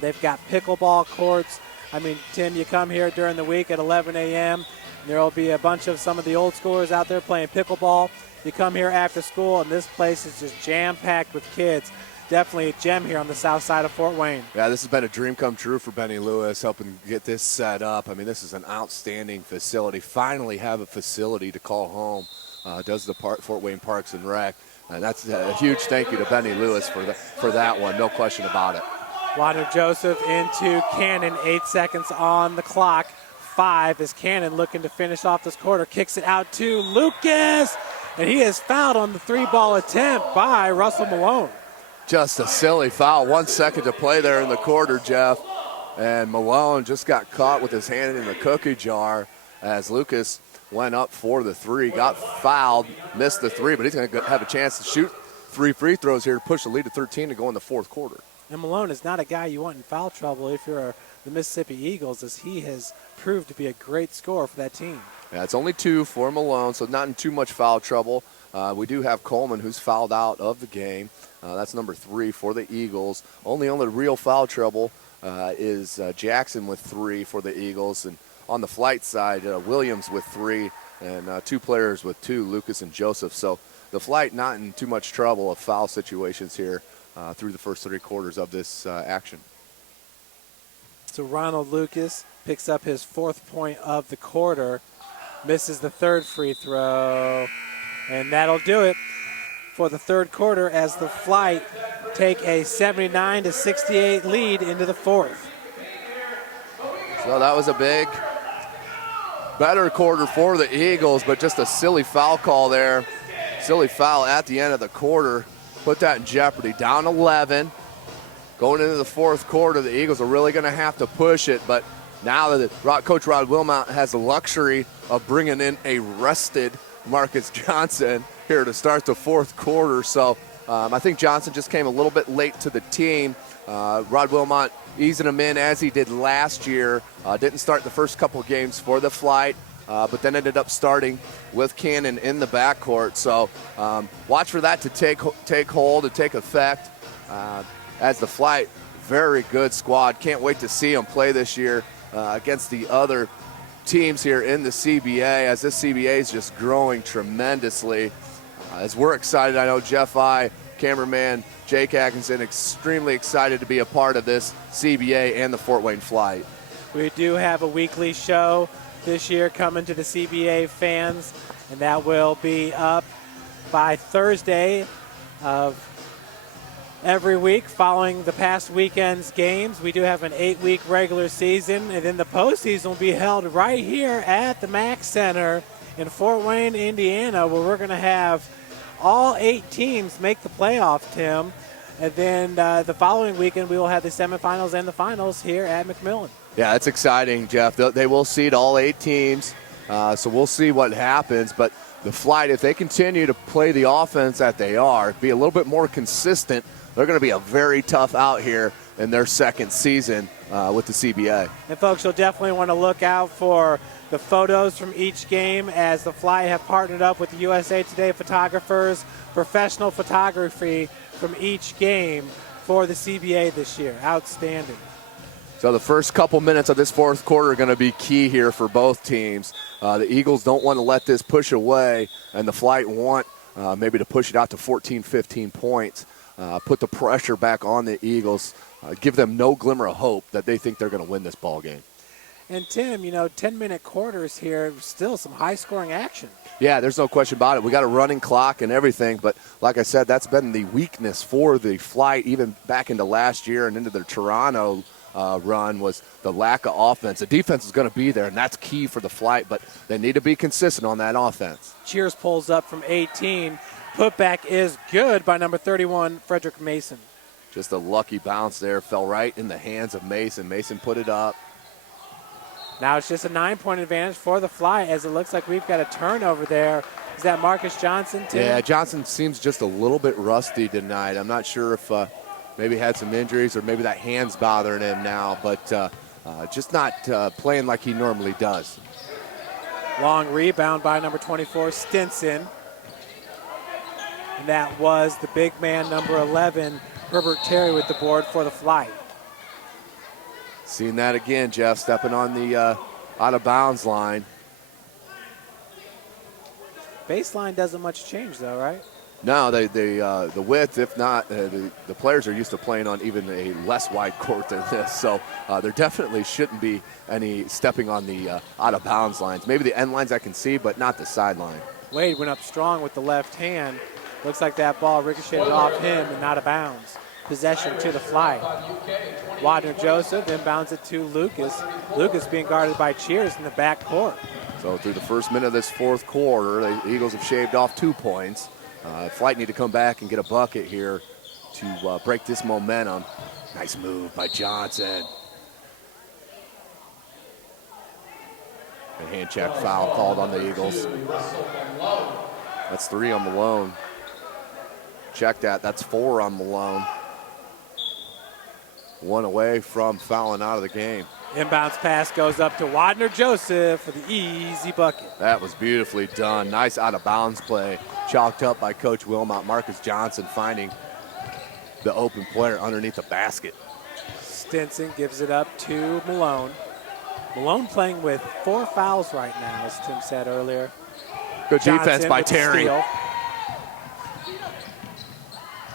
They've got pickleball courts. I mean, Tim, you come here during the week at 11 a.m., there will be a bunch of some of the old schoolers out there playing pickleball. You come here after school, and this place is just jam-packed with kids. Definitely a gem here on the south side of Fort Wayne. Yeah, this has been a dream come true for Benny Lewis, helping get this set up. I mean, this is an outstanding facility. Finally have a facility to call home. Does the Fort Wayne Parks and Rec. And that's a huge thank you to Benny Lewis for that one, no question about it. Wander Joseph into Cannon, 8 seconds on the clock. 5 is Cannon looking to finish off this quarter. Kicks it out to Lucas, and he is fouled on the 3-ball attempt by Russell Malone. Just a silly foul. 1 second to play there in the quarter, Jeff. And Malone just got caught with his hand in the cookie jar as Lucas went up for the 3, got fouled, missed the 3, but he's going to have a chance to shoot 3 free throws here to push the lead to 13 to go in the fourth quarter. And Malone is not a guy you want in foul trouble if you're the Mississippi Eagles, as he has proved to be a great scorer for that team. Yeah, it's only 2 for Malone, so not in too much foul trouble. We do have Coleman, who's fouled out of the game. That's number 3 for the Eagles. Only real foul trouble is Jackson with 3 for the Eagles. And on the Flite side, Williams with 3 and 2 players with 2, Lucas and Joseph. So the Flite not in too much trouble of foul situations here through the first 3 quarters of this action. So Ronald Lucas picks up his 4th point of the quarter, misses the 3rd free throw, and that'll do it for the 3rd quarter as the Flite take a 79-68 lead into the 4th. So that was a better quarter for the Eagles, but just a silly foul call there. Silly foul at the end of the quarter. Put that in jeopardy. Down 11. Going into the 4th quarter, the Eagles are really going to have to push it, but now that Coach Rod Wilmont has the luxury of bringing in a rested Marcus Johnson here to start the 4th quarter. So I think Johnson just came a little bit late to the team. Rod Wilmont easing him in as he did last year. Didn't start the first couple games for the Flite, but then ended up starting with Cannon in the backcourt. So watch for that to take hold and take effect as the Flite, very good squad. Can't wait to see them play this year against the other teams here in the CBA, as this CBA is just growing tremendously. As we're excited, I know Jeff cameraman Jake Atkinson, extremely excited to be a part of this CBA and the Fort Wayne Flite. We do have a weekly show this year coming to the CBA fans, and that will be up by Thursday of every week following the past weekend's games. We do have an 8-week regular season, and then the postseason will be held right here at the Mack Center in Fort Wayne, Indiana, where we're going to have all 8 teams make the playoff, Tim. And then the following weekend, we will have the semifinals and the finals here at McMillen. Yeah, it's exciting, Jeff. They will seed all 8 teams, so we'll see what happens. But the Flite, if they continue to play the offense that they are, be a little bit more consistent, they're going to be a very tough out here in their second season with the CBA. And, folks, you'll definitely want to look out for the photos from each game, as the Flite have partnered up with the USA Today photographers, professional photography from each game for the CBA this year. Outstanding. So the first couple minutes of this fourth quarter are going to be key here for both teams. The Eagles don't want to let this push away, and the Flite want maybe to push it out to 14, 15 points, put the pressure back on the Eagles, give them no glimmer of hope that they think they're going to win this ball game. And, Tim, 10-minute quarters here, still some high-scoring action. Yeah, there's no question about it. We got a running clock and everything, but like I said, that's been the weakness for the Flite even back into last year and into their Toronto run, was the lack of offense. The defense is going to be there, and that's key for the Flite, but they need to be consistent on that offense. Cheers pulls up from 18. Putback is good by number 31, Frederick Mason. Just a lucky bounce there. Fell right in the hands of Mason. Mason put it up. Now it's just a 9-point advantage for the Flite, as it looks like we've got a turnover there. Is that Marcus Johnson, Tim? Yeah, Johnson seems just a little bit rusty tonight. I'm not sure if maybe had some injuries or maybe that hand's bothering him now, but just not playing like he normally does. Long rebound by number 24, Stinson. And that was the big man, number 11, Herbert Terry, with the board for the Flite. Seeing that again, Jeff, stepping on the out-of-bounds line. Baseline doesn't much change, though, right? No, the width, if not, the players are used to playing on even a less wide court than this, so there definitely shouldn't be any stepping on the out-of-bounds lines. Maybe the end lines I can see, but not the sideline. Wade went up strong with the left hand. Looks like that ball ricocheted off him and out of bounds. Possession to the Flite. Wadner Joseph inbounds it to Lucas. Lucas being guarded by Cheers in the back court. So through the first minute of this fourth quarter, the Eagles have shaved off 2 points. Flite need to come back and get a bucket here to break this momentum. Nice move by Johnson. A hand check foul called on the Eagles. That's 3 on Malone. Check that, that's 4 on Malone. 1 away from fouling out of the game. Inbounds pass goes up to Wadner Joseph for the easy bucket. That was beautifully done. Nice out-of-bounds play, chalked up by Coach Wilmont. Marcus Johnson finding the open player underneath the basket. Stinson gives it up to Malone. Malone playing with 4 fouls right now, as Tim said earlier. Good Johnson defense by with the Terry. steal.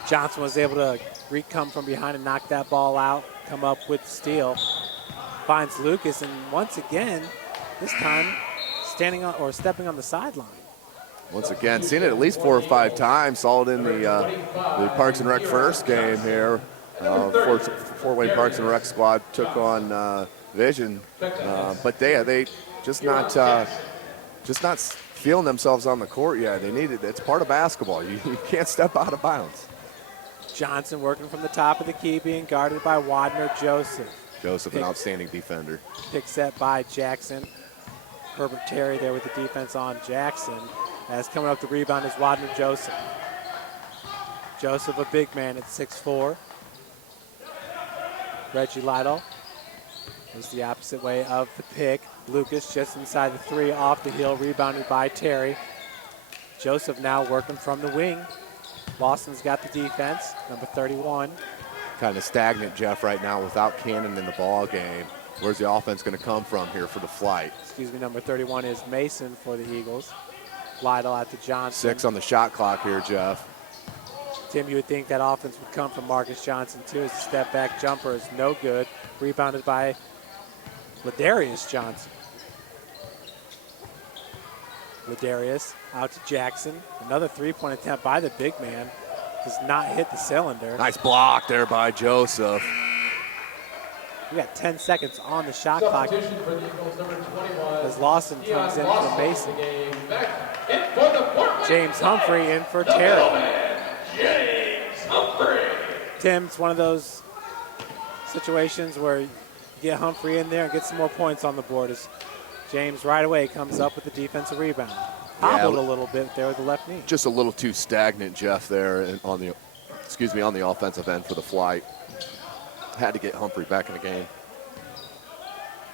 Johnson was able to come from behind and knock that ball out, come up with the steal. Finds Lucas, and once again, this time standing on or stepping on the sideline. Once again, seen it at least 4 or 5 times. Saw it in the Parks and Rec first game here. Fort Wayne Parks and Rec squad took on Vision, but they just not feeling themselves on the court yet. They need it. It's part of basketball. You can't step out of bounds. Johnson working from the top of the key, being guarded by Wadner Joseph. Joseph, an outstanding defender. Pick set by Jackson. Herbert Terry there with the defense on Jackson. As coming up the rebound is Wadner Joseph. Joseph, a big man at 6'4". Reggie Lytle was the opposite way of the pick. Lucas just inside the 3, off the heel, rebounded by Terry. Joseph now working from the wing. Boston's got the defense, number 31. Kind of stagnant, Jeff, right now without Cannon in the ball game. Where's the offense going to come from here for the Flite? Excuse me, number 31 is Mason for the Eagles. Lytle out to Johnson. 6 on the shot clock here, Jeff. Tim, you would think that offense would come from Marcus Johnson, too, as the step-back jumper is no good. Rebounded by Ladarius Johnson. Ladarius out to Jackson. Another three-point attempt by the big man. Does not hit the cylinder. Nice block there by Joseph. We got 10 seconds on the shot clock Substitution for the Eagles, number 21. as Lawson comes in for Mason. In for the Portland James Humphrey in for the Terry. middleman, James Humphrey. Tim, it's one of those situations where you get Humphrey in there and get some more points on the board as James right away comes up with the defensive rebound. Hobbled a little bit there with the left knee. Just a little too stagnant, Jeff, there on the offensive end for the Flite. Had to get Humphrey back in the game.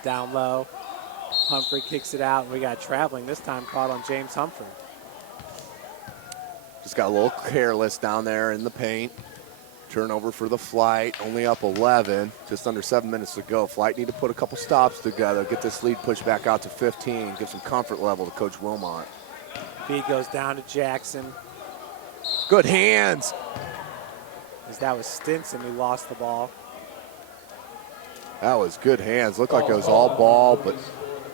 Down low. Humphrey kicks it out, and we got traveling this time caught on James Humphrey. Just got a little careless down there in the paint. Turnover for the Flite, only up 11, just under 7 minutes to go. Flite need to put a couple stops together, get this lead pushed back out to 15, give some comfort level to Coach Wilmont. Feed goes down to Jackson. Good hands. As that was Stinson who lost the ball. That was good hands. Looked like it was all ball, but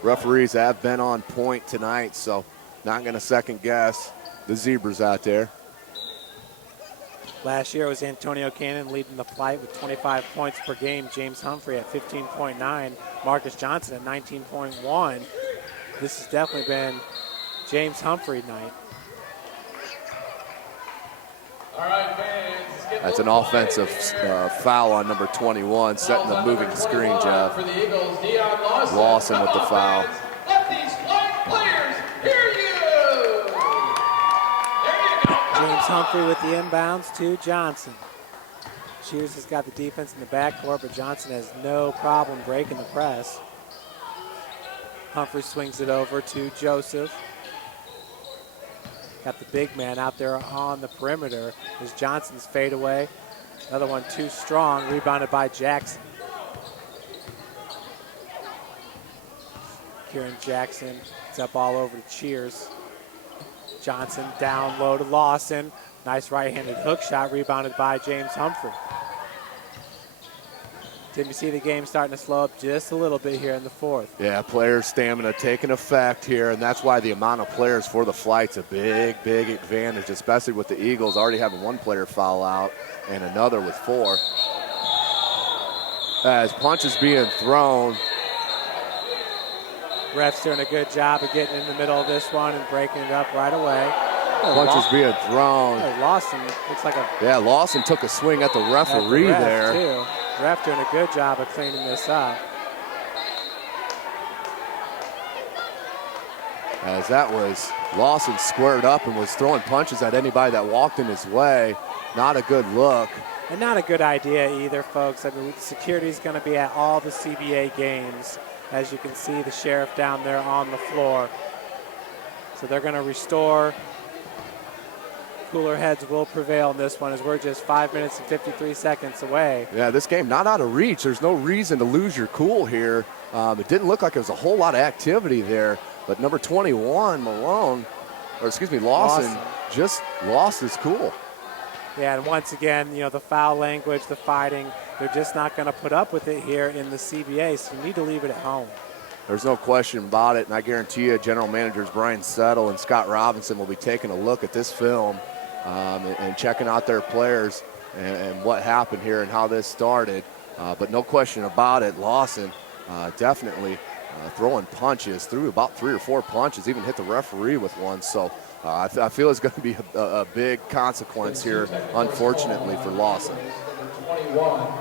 referees have been on point tonight, so not going to second guess the Zebras out there. Last year it was Antonio Cannon leading the Flite with 25 points per game. James Humphrey at 15.9. Marcus Johnson at 19.1. This has definitely been James Humphrey night. All right, fans. That's an offensive foul on number 21, setting the moving screen, Jeff. For the Eagles, Dion Lawson. Lawson with the foul. Fans, let these Flite players hear you. There you go. James Humphrey with the inbounds to Johnson. Shears has got the defense in the backcourt, but Johnson has no problem breaking the press. Humphrey swings it over to Joseph. Got the big man out there on the perimeter. There's Johnson's fadeaway. Another one too strong, rebounded by Jackson. Kieran Jackson, it's up all over to Cheers. Johnson down low to Lawson. Nice right-handed hook shot, rebounded by James Humphrey. Tim, you see the game starting to slow up just a little bit here in the fourth. Yeah, player stamina taking effect here, and that's why the amount of players for the Flite's a big, big advantage, especially with the Eagles already having one player foul out and another with 4. As punches being thrown. Ref's doing a good job of getting in the middle of this one and breaking it up right away. Punches being thrown. Lawson looks like a... Yeah, Lawson took a swing at the referee there. Too. Ref doing a good job of cleaning this up. As that was Lawson squared up and was throwing punches at anybody that walked in his way. Not a good look. And not a good idea either, folks. I mean, security is going to be at all the CBA games. As you can see, the sheriff down there on the floor. So they're going to restore. Cooler heads will prevail in this one as we're just 5 minutes and 53 seconds away. Yeah, this game not out of reach. There's no reason to lose your cool here. It didn't look like there was a whole lot of activity there, but number 21, Lawson, just lost his cool. Yeah, and once again, you know, the foul language, the fighting, they're just not going to put up with it here in the CBA, so you need to leave it at home. There's no question about it, and I guarantee you general managers Brian Settle and Scott Robinson will be taking a look at this film and checking out their players and what happened here and how this started. But no question about it, Lawson definitely throwing punches, threw about 3 or 4 punches, even hit the referee with one. So I feel it's going to be a big consequence here, unfortunately, for Lawson. 21.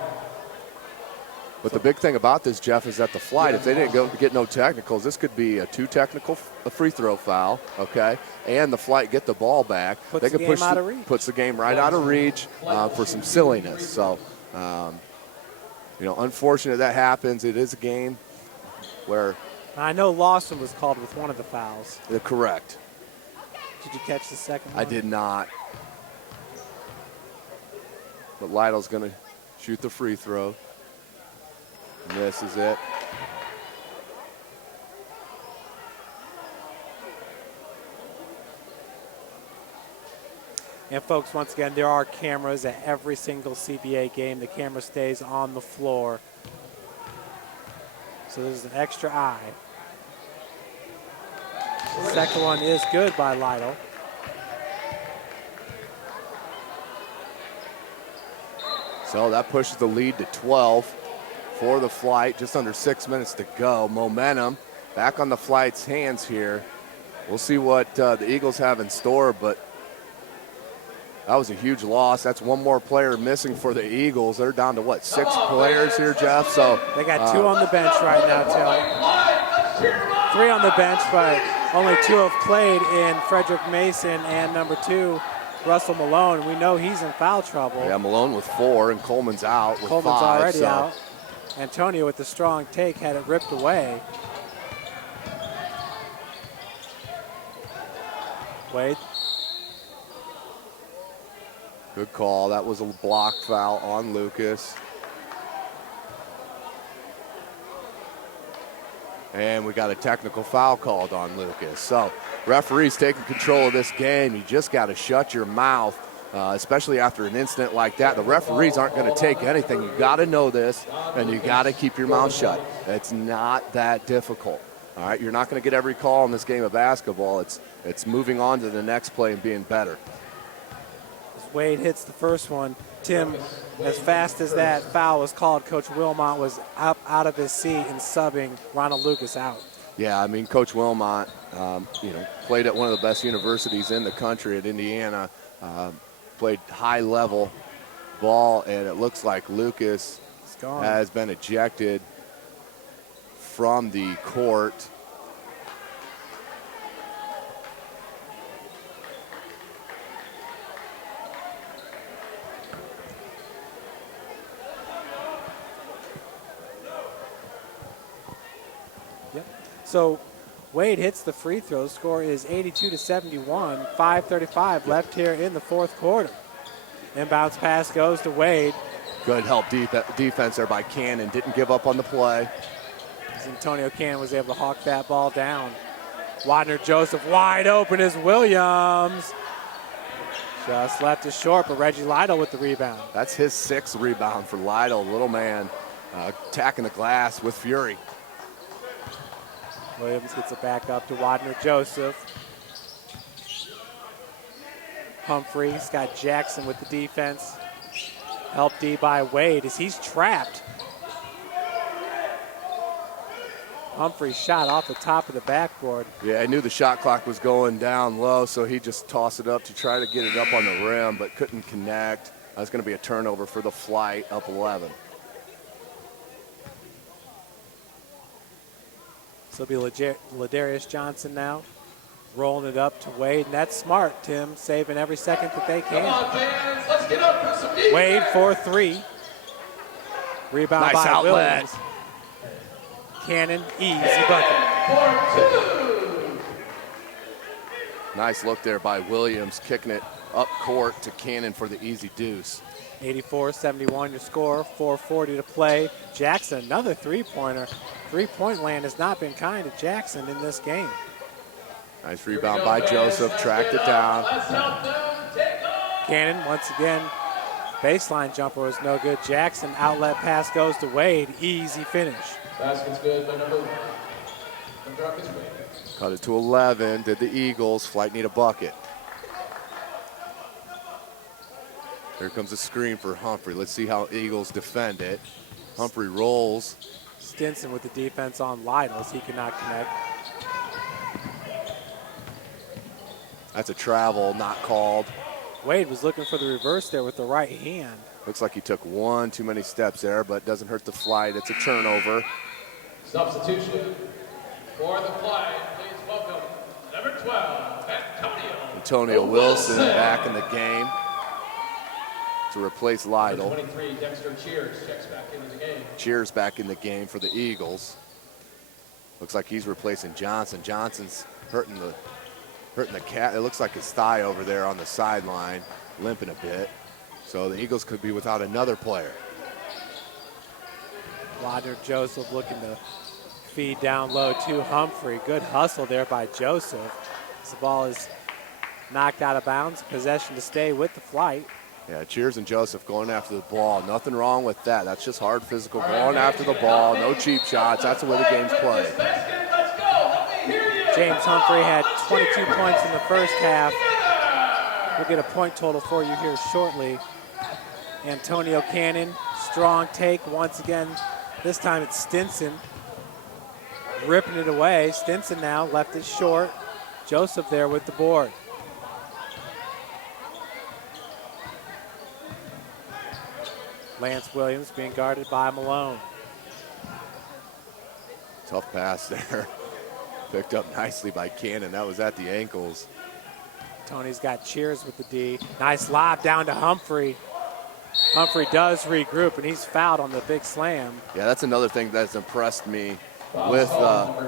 But the big thing about this, Jeff, is that the Flite, if they didn't get no technicals, this could be a 2 technical free throw foul, okay? And the Flite get the ball back. Puts the game out of reach. Puts the game right out of reach for some silliness. So, you know, unfortunate that happens. It is a game where... I know Lawson was called with one of the fouls. Correct. Did you catch the second one? I did not. But Lytle's going to shoot the free throw. And this is it. And folks, once again, there are cameras at every single CBA game. The camera stays on the floor. So there's an extra eye. The second one is good by Lytle. So that pushes the lead to 12 for the Flite. Just under 6 minutes to go. Momentum back on the Flite's hands here. We'll see what the Eagles have in store, but that was a huge loss. That's one more player missing for the Eagles. They're down to, what, 6 players here, Jeff? So they got 2 on the bench right now, Till. 3 on the bench, but only 2 have played in Frederick Mason and number 2, Russell Malone. We know he's in foul trouble. Yeah, Malone with 4, and Coleman's out with 5. Coleman's already out. Antonio with the strong take had it ripped away. Wade. Good call. That was a block foul on Lucas. And we got a technical foul called on Lucas. So referees taking control of this game. You just got to shut your mouth, especially after an incident like that. The referees aren't going to take anything. You got to know this, and you got to keep your mouth shut. It's not that difficult. All right, you're not going to get every call in this game of basketball. It's moving on to the next play and being better. As Wade hits the first one, Tim, as fast as that foul was called, Coach Wilmont was up out of his seat and subbing Ronald Lucas out. Yeah, I mean, Coach Wilmont, played at one of the best universities in the country at Indiana, played high-level ball, and it looks like Lucas has been ejected from the court. Yep. So Wade hits the free throw. Score is 82-71. 5:35 left here in the fourth quarter. Inbounds pass goes to Wade. Good help defense there by Cannon. Didn't give up on the play. Antonio Cannon was able to hawk that ball down. Wadner Joseph wide open is Williams. Just left it short, but Reggie Lytle with the rebound. That's his 6th rebound for Lytle. Little man attacking the glass with fury. Williams gets it back up to Wadner Joseph. Humphrey's got Jackson with the defense. Help D by Wade as he's trapped. Humphrey shot off the top of the backboard. Yeah, I knew the shot clock was going down low, so he just tossed it up to try to get it up on the rim, but couldn't connect. That's going to be a turnover for the Flite, up 11. So it'll be Ladarius Johnson now, rolling it up to Wade, and that's smart, Tim, saving every second that they can. Come on, fans, let's get up for some defense. Wade for 3. Rebound Nice by outlet. Williams. Cannon, easy bucket. Nice look there by Williams, kicking it up court to Cannon for the easy deuce. 84-71 your score, 4:40 to play. Jackson, another three-pointer. Three-point land has not been kind to Jackson in this game. Nice rebound by Joseph, tracked it down. Cannon, once again, baseline jumper was no good. Jackson, outlet pass goes to Wade, easy finish. Basket's good by number 1. Mardracus Wade. Cut it to 11, did the Eagles. Flite need a bucket. Here comes a screen for Humphrey. Let's see how Eagles defend it. Humphrey rolls. Stinson with the defense on Lytle as he cannot connect. That's a travel, not called. Wade was looking for the reverse there with the right hand. Looks like he took one too many steps there, but doesn't hurt the Flite. It's a turnover. Substitution for the Flite. Please welcome number 12, Antonio Wilson back in the game to replace Lytle. 23, Dexter Cheers checks back into the game. Cheers back in the game for the Eagles. Looks like he's replacing Johnson. Johnson's hurting the cat. It looks like his thigh over there on the sideline, limping a bit. So the Eagles could be without another player. Wadner Joseph looking to feed down low to Humphrey. Good hustle there by Joseph. The ball is knocked out of bounds. Possession to stay with the Flite. Yeah, Cheers and Joseph going after the ball. Nothing wrong with that. That's just hard physical, going after the ball. No cheap shots. That's the way the game's played. James Humphrey had 22 points in the first half. We'll get a point total for you here shortly. Antonio Cannon, strong take once again. This time it's Stinson ripping it away. Stinson now left it short. Joseph there with the board. Lance Williams being guarded by Malone. Tough pass there. Picked up nicely by Cannon. That was at the ankles. Tony's got Cheers with the D. Nice lob down to Humphrey. Humphrey does regroup, and he's fouled on the big slam. Yeah, that's another thing that's impressed me with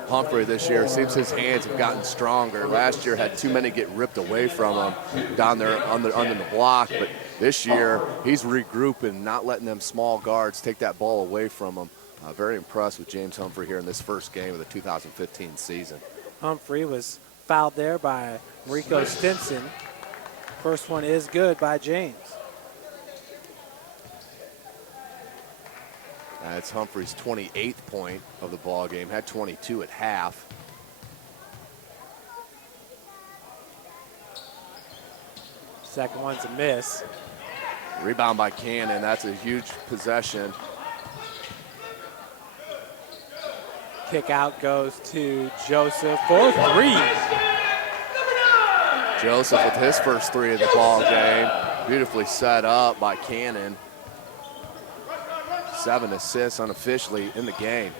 Humphrey this year. It seems his hands have gotten stronger. Last year had too many get ripped away from him down there under the block, but this year he's regrouping, not letting them small guards take that ball away from him. Very impressed with James Humphrey here in this first game of the 2015 season. Humphrey was fouled there by Rico Stinson. First one is good by James. It's Humphrey's 28th point of the ball game. Had 22 at half. Second one's a miss. Rebound by Cannon. That's a huge possession. Kick out goes to Joseph for three. Joseph with his first three of the ball game. Beautifully set up by Cannon. 7 assists unofficially in the game.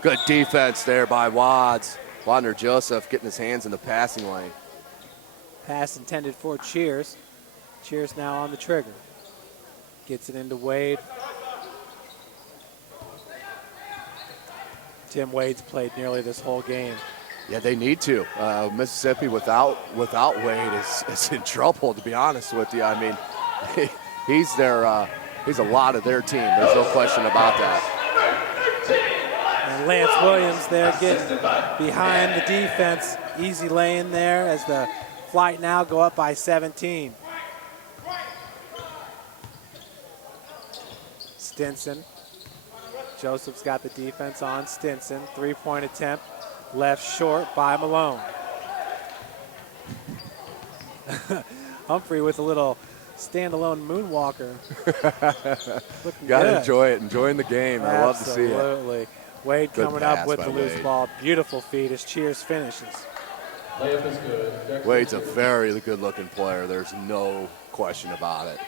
Good defense there by Wads. Wadner Joseph getting his hands in the passing lane. Pass intended for Cheers. Cheers now on the trigger. Gets it into Wade. Tim Wade's played nearly this whole game. Yeah, they need to. Mississippi without Wade is in trouble, to be honest with you. I mean, he's a lot of their team. There's no question about that. And Lance Williams there getting behind the defense. Easy lay in there as the Flite now go up by 17. Stinson. Joseph's got the defense on Stinson. Three-point attempt left short by Malone. Humphrey with a little standalone moonwalker. Gotta enjoy it, enjoying the game. Absolutely. I love to see it. Absolutely. Wade Good coming up with pass the by loose Wade. ball. Beautiful feed as Cheers finishes. Layup is good. Wade's a very good-looking player. There's no question about it.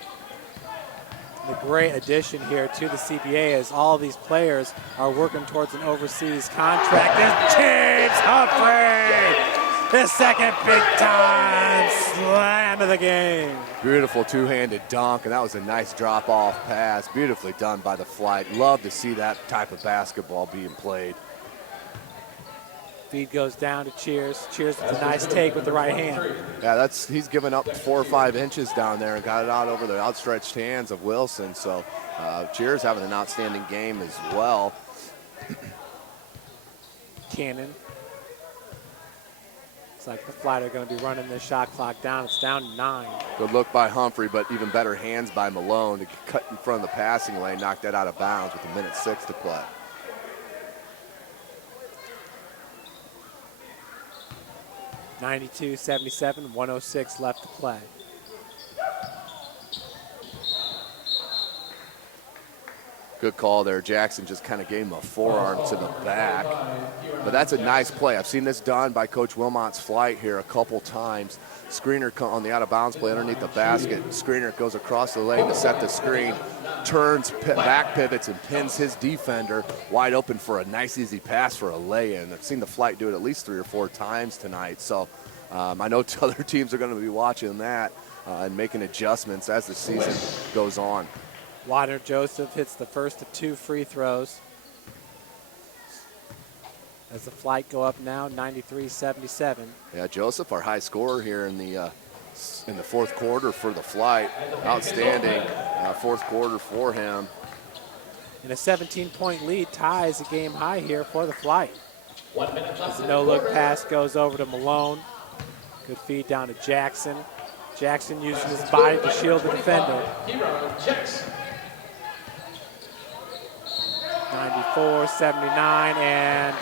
The great addition here to the CBA as all these players are working towards an overseas contract. There's James Humphrey, his second big-time slam of the game. Beautiful two-handed dunk, and that was a nice drop-off pass. Beautifully done by the Flite. Love to see that type of basketball being played. Feed goes down to Cheers. Cheers with a nice take with the right hand. Yeah, he's given up 4 or 5 inches down there and got it out over the outstretched hands of Wilson. So Cheers having an outstanding game as well. Cannon. Looks like the Flite are going to be running this shot clock down. It's down to 9. Good look by Humphrey, but even better hands by Malone to cut in front of the passing lane, knock that out of bounds with 1:06 to play. (92-77), 1:06 left to play. Good call there. Jackson just kind of gave him a forearm to the back. But that's a nice play. I've seen this done by Coach Wilmont's Flite here a couple times. Screener on the out-of-bounds play underneath the basket. Screener goes across the lane to set the screen, turns, back pivots, and pins his defender wide open for a nice, easy pass for a lay-in. I've seen the Flite do it at least 3 or 4 times tonight. So I know other teams are going to be watching that and making adjustments as the season goes on. Wadner Joseph hits the first of 2 free throws. As the Flite go up now, 93-77. Yeah, Joseph, our high scorer here in the fourth quarter for the Flite. Outstanding fourth quarter for him. And a 17-point lead ties a game high here for the Flite. 1 minute left. As the no-look pass goes over to Malone. Good feed down to Jackson. Jackson using his body to shield the defender. 94-79, and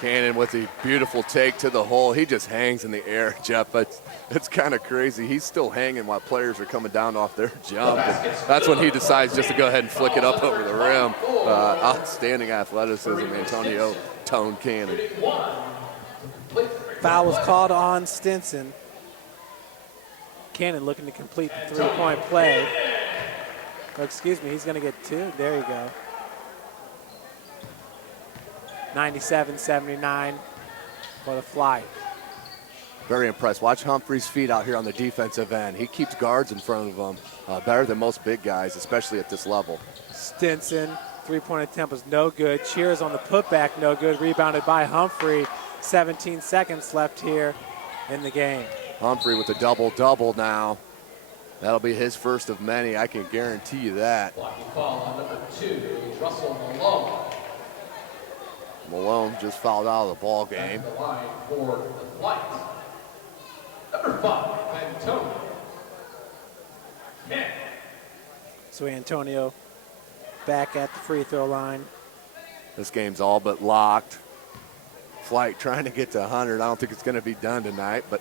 Cannon with the beautiful take to the hole. He just hangs in the air, Jeff. It's kind of crazy. He's still hanging while players are coming down off their jump. And that's when he decides just to go ahead and flick it up over the rim. Outstanding athleticism, Antonio Tone Cannon. Foul was called on Stinson. Cannon looking to complete the three-point play. Oh, excuse me, he's going to get two. There you go. 97-79 for the Flite. Very impressed. Watch Humphrey's feet out here on the defensive end. He keeps guards in front of him better than most big guys, especially at this level. Stinson, three-point attempt was no good. Cheers on the putback, no good. Rebounded by Humphrey. 17 seconds left here in the game. Humphrey with a double-double now. That'll be his first of many. I can guarantee you that. Blocking foul on number 2, Russell Malone. Malone just fouled out of the ball game. The line for the Flite. Number 5, Antonio. Yeah. So Antonio back at the free throw line. This game's all but locked. Flite trying to get to 100. I don't think it's going to be done tonight, but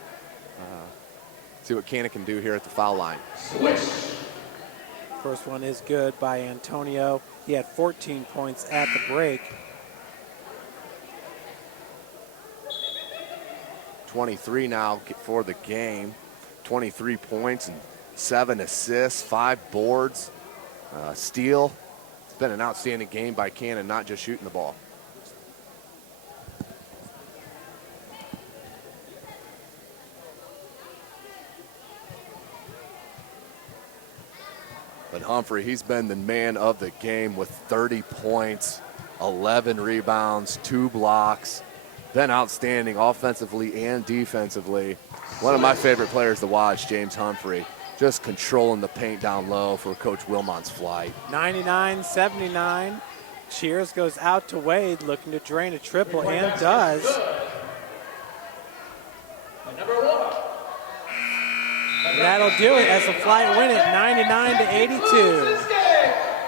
see what Cannon can do here at the foul line. Switch. First one is good by Antonio. He had 14 points at the break. 23 now for the game. 23 points and 7 assists, 5 boards, steal. It's been an outstanding game by Cannon, not just shooting the ball. But Humphrey, he's been the man of the game with 30 points, 11 rebounds, 2 blocks. Been outstanding offensively and defensively. One of my favorite players to watch, James Humphrey, just controlling the paint down low for Coach Wilmont's Flite. 99-79. Cheers goes out to Wade, looking to drain a triple, and does. And number 1. And that'll do it as the Flite win it 99-82.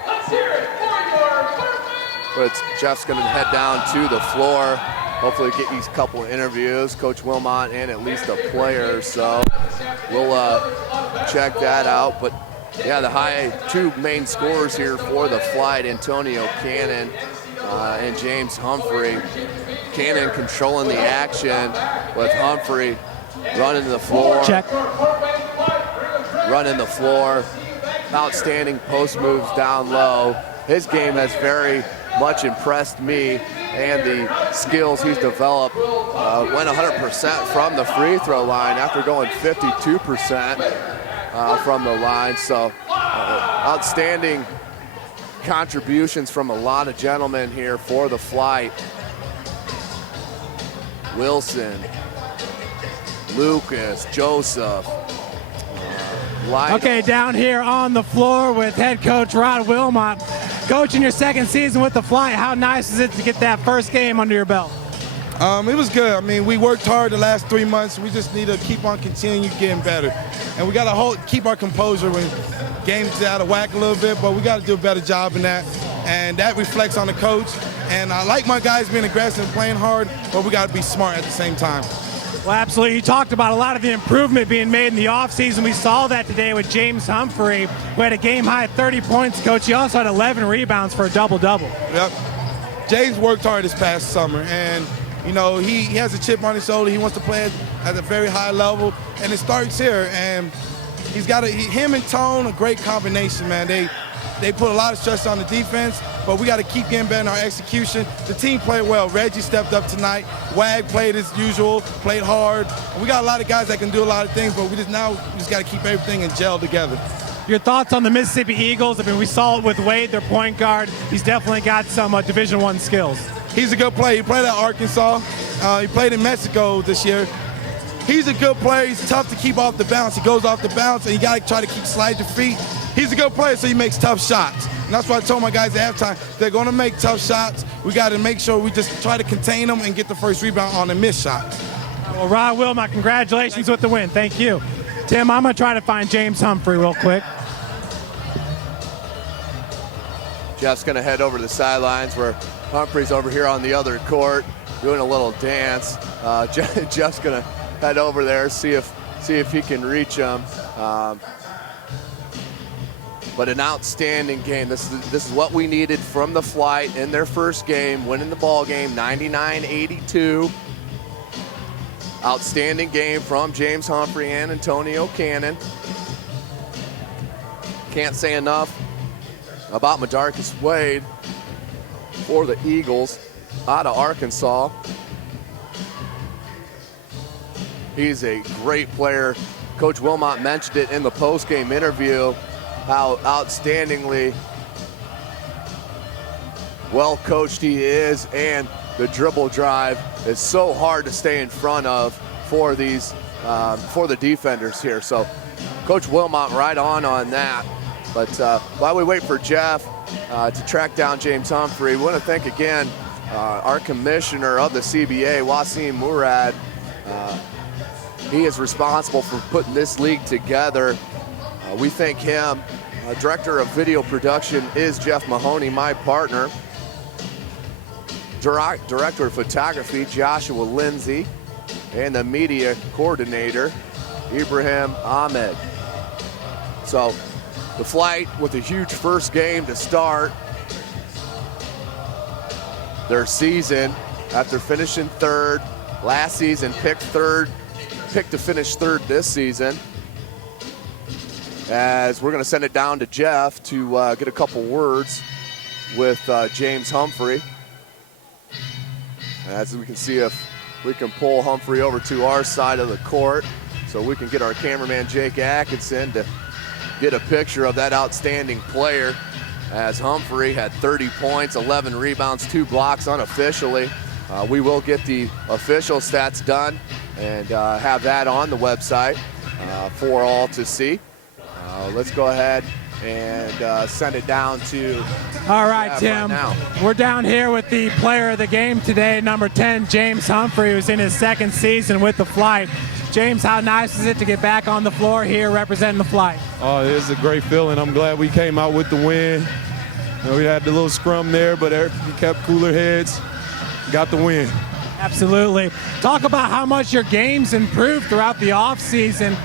Let's hear it for your But Jeff's going to head down to the floor. Hopefully get these couple of interviews, Coach Wilmont and at least a player. So we'll check that out. But yeah, the two main scorers here for the Flite, Antonio Cannon and James Humphrey. Cannon controlling the action with Humphrey running the floor. Check. Running the floor. Outstanding post moves down low. His game has very much impressed me, and the skills he's developed. Went 100% from the free throw line after going 52% from the line. So outstanding contributions from a lot of gentlemen here for the Flite. Wilson, Lucas, Joseph. Okay, down here on the floor with head coach Rod Wilmont. Coach, in your second season with the Flite, how nice is it to get that first game under your belt? It was good. I mean, we worked hard the last 3 months. We just need to keep on continuing getting better. And we got to keep our composure when games out of whack a little bit, but we got to do a better job in that. And that reflects on the coach. And I like my guys being aggressive and playing hard, but we got to be smart at the same time. Well, absolutely. You talked about a lot of the improvement being made in the offseason. We saw that today with James Humphrey, who had a game-high 30 points, Coach. He also had 11 rebounds for a double-double. Yep. James worked hard this past summer, and, you know, he has a chip on his shoulder. He wants to play at a very high level, and it starts here. And he's got him and Tone, a great combination, man. They put a lot of stress on the defense, but we got to keep getting better in our execution. The team played well. Reggie stepped up tonight. Wag played as usual, played hard. We got a lot of guys that can do a lot of things, but we just got to keep everything in gel together. Your thoughts on the Mississippi Eagles? I mean, we saw it with Wade, their point guard. He's definitely got some Division I skills. He's a good player. He played at Arkansas. He played in Mexico this year. He's a good player. He's tough to keep off the bounce. He goes off the bounce, and you got to try to keep slide your feet. He's a good player, so he makes tough shots. And that's why I told my guys at halftime, they're going to make tough shots. We got to make sure we just try to contain them and get the first rebound on the missed shot. Well, Rod Wilmont, congratulations with the win. Thank you. Tim, I'm going to try to find James Humphrey real quick. Jeff's going to head over to the sidelines where Humphrey's over here on the other court doing a little dance. Jeff's going to head over there, see if he can reach him. But an outstanding game. This is what we needed from the Flite in their first game, winning the ball game 99-82. Outstanding game from James Humphrey and Antonio Cannon. Can't say enough about Mardracus Wade for the Eagles out of Arkansas. He's a great player. Coach Wilmont mentioned it in the post-game interview, how outstandingly well coached he is, and the dribble drive is so hard to stay in front of for these for the defenders here. So Coach Wilmont right on that. But while we wait for Jeff to track down James Humphrey, we want to thank again our commissioner of the CBA, Wasim Murad. He is responsible for putting this league together. We thank him. Director of video production is Jeff Mahoney, my partner. Director of photography, Joshua Lindsay. And the media coordinator, Ibrahim Ahmed. So the Flite with a huge first game to start their season after finishing third. Last season picked to finish third this season. As we're going to send it down to Jeff to get a couple words with James Humphrey. As we can see if we can pull Humphrey over to our side of the court so we can get our cameraman Jake Atkinson to get a picture of that outstanding player, as Humphrey had 30 points, 11 rebounds, 2 blocks unofficially. We will get the official stats done and have that on the website for all to see. Let's go ahead and send it down to all right, Tim. Right, we're down here with the player of the game today, number 10, James Humphrey, who's in his second season with the Flite. James, how nice is it to get back on the floor here representing the Flite? Oh, it's a great feeling. I'm glad we came out with the win. You know, we had the little scrum there, but we kept cooler heads, got the win. Absolutely. Talk about how much your game's improved throughout the offseason.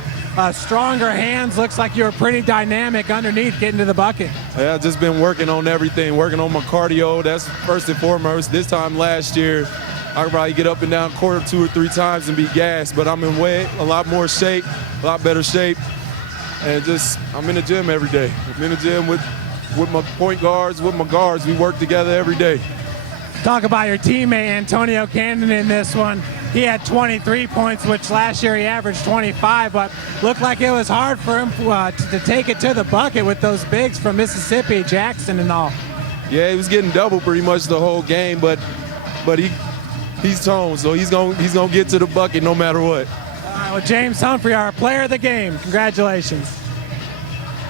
Stronger hands, looks like you're pretty dynamic underneath getting to the bucket. Yeah, I've just been working on everything, working on my cardio. That's first and foremost. This time last year, I could probably get up and down court 2 or 3 times and be gassed, but I'm in a lot more shape, a lot better shape. And I'm in the gym every day. I'm in the gym with my point guards, with my guards. We work together every day. Talk about your teammate, Antonio Cannon, in this one. He had 23 points, which last year he averaged 25, but looked like it was hard for him to take it to the bucket with those bigs from Mississippi, Jackson and all. Yeah, he was getting double pretty much the whole game, but he's toned, so he's gonna get to the bucket no matter what. All right, well, James Humphrey, our player of the game. Congratulations.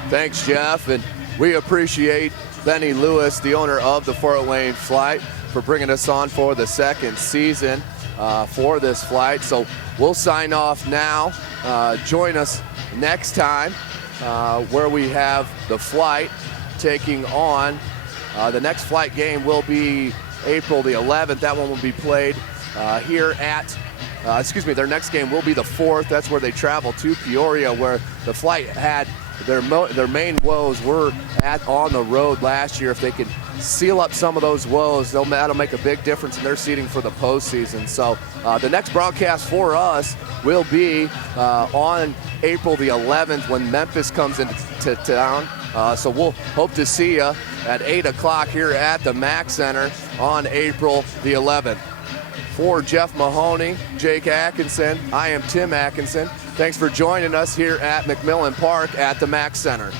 Thanks, Jeff, and we appreciate Benny Lewis, the owner of the Fort Wayne Flite, for bringing us on for the second season for this Flite. So we'll sign off now. Join us next time where we have the Flite taking on the next Flite game will be April the 11th. That one will be played here at their next game will be the 4th. That's where they travel to Peoria, where the Flite had their main woes were on the road last year. If they can seal up some of those woes, that'll make a big difference in their seeding for the postseason. So the next broadcast for us will be on April the 11th when Memphis comes into town. So we'll hope to see you at 8 o'clock here at the Mac Center on April the 11th. For Jeff Mahoney, Jake Atkinson, I am Tim Atkinson. Thanks for joining us here at McMillen Park at the Mac Center.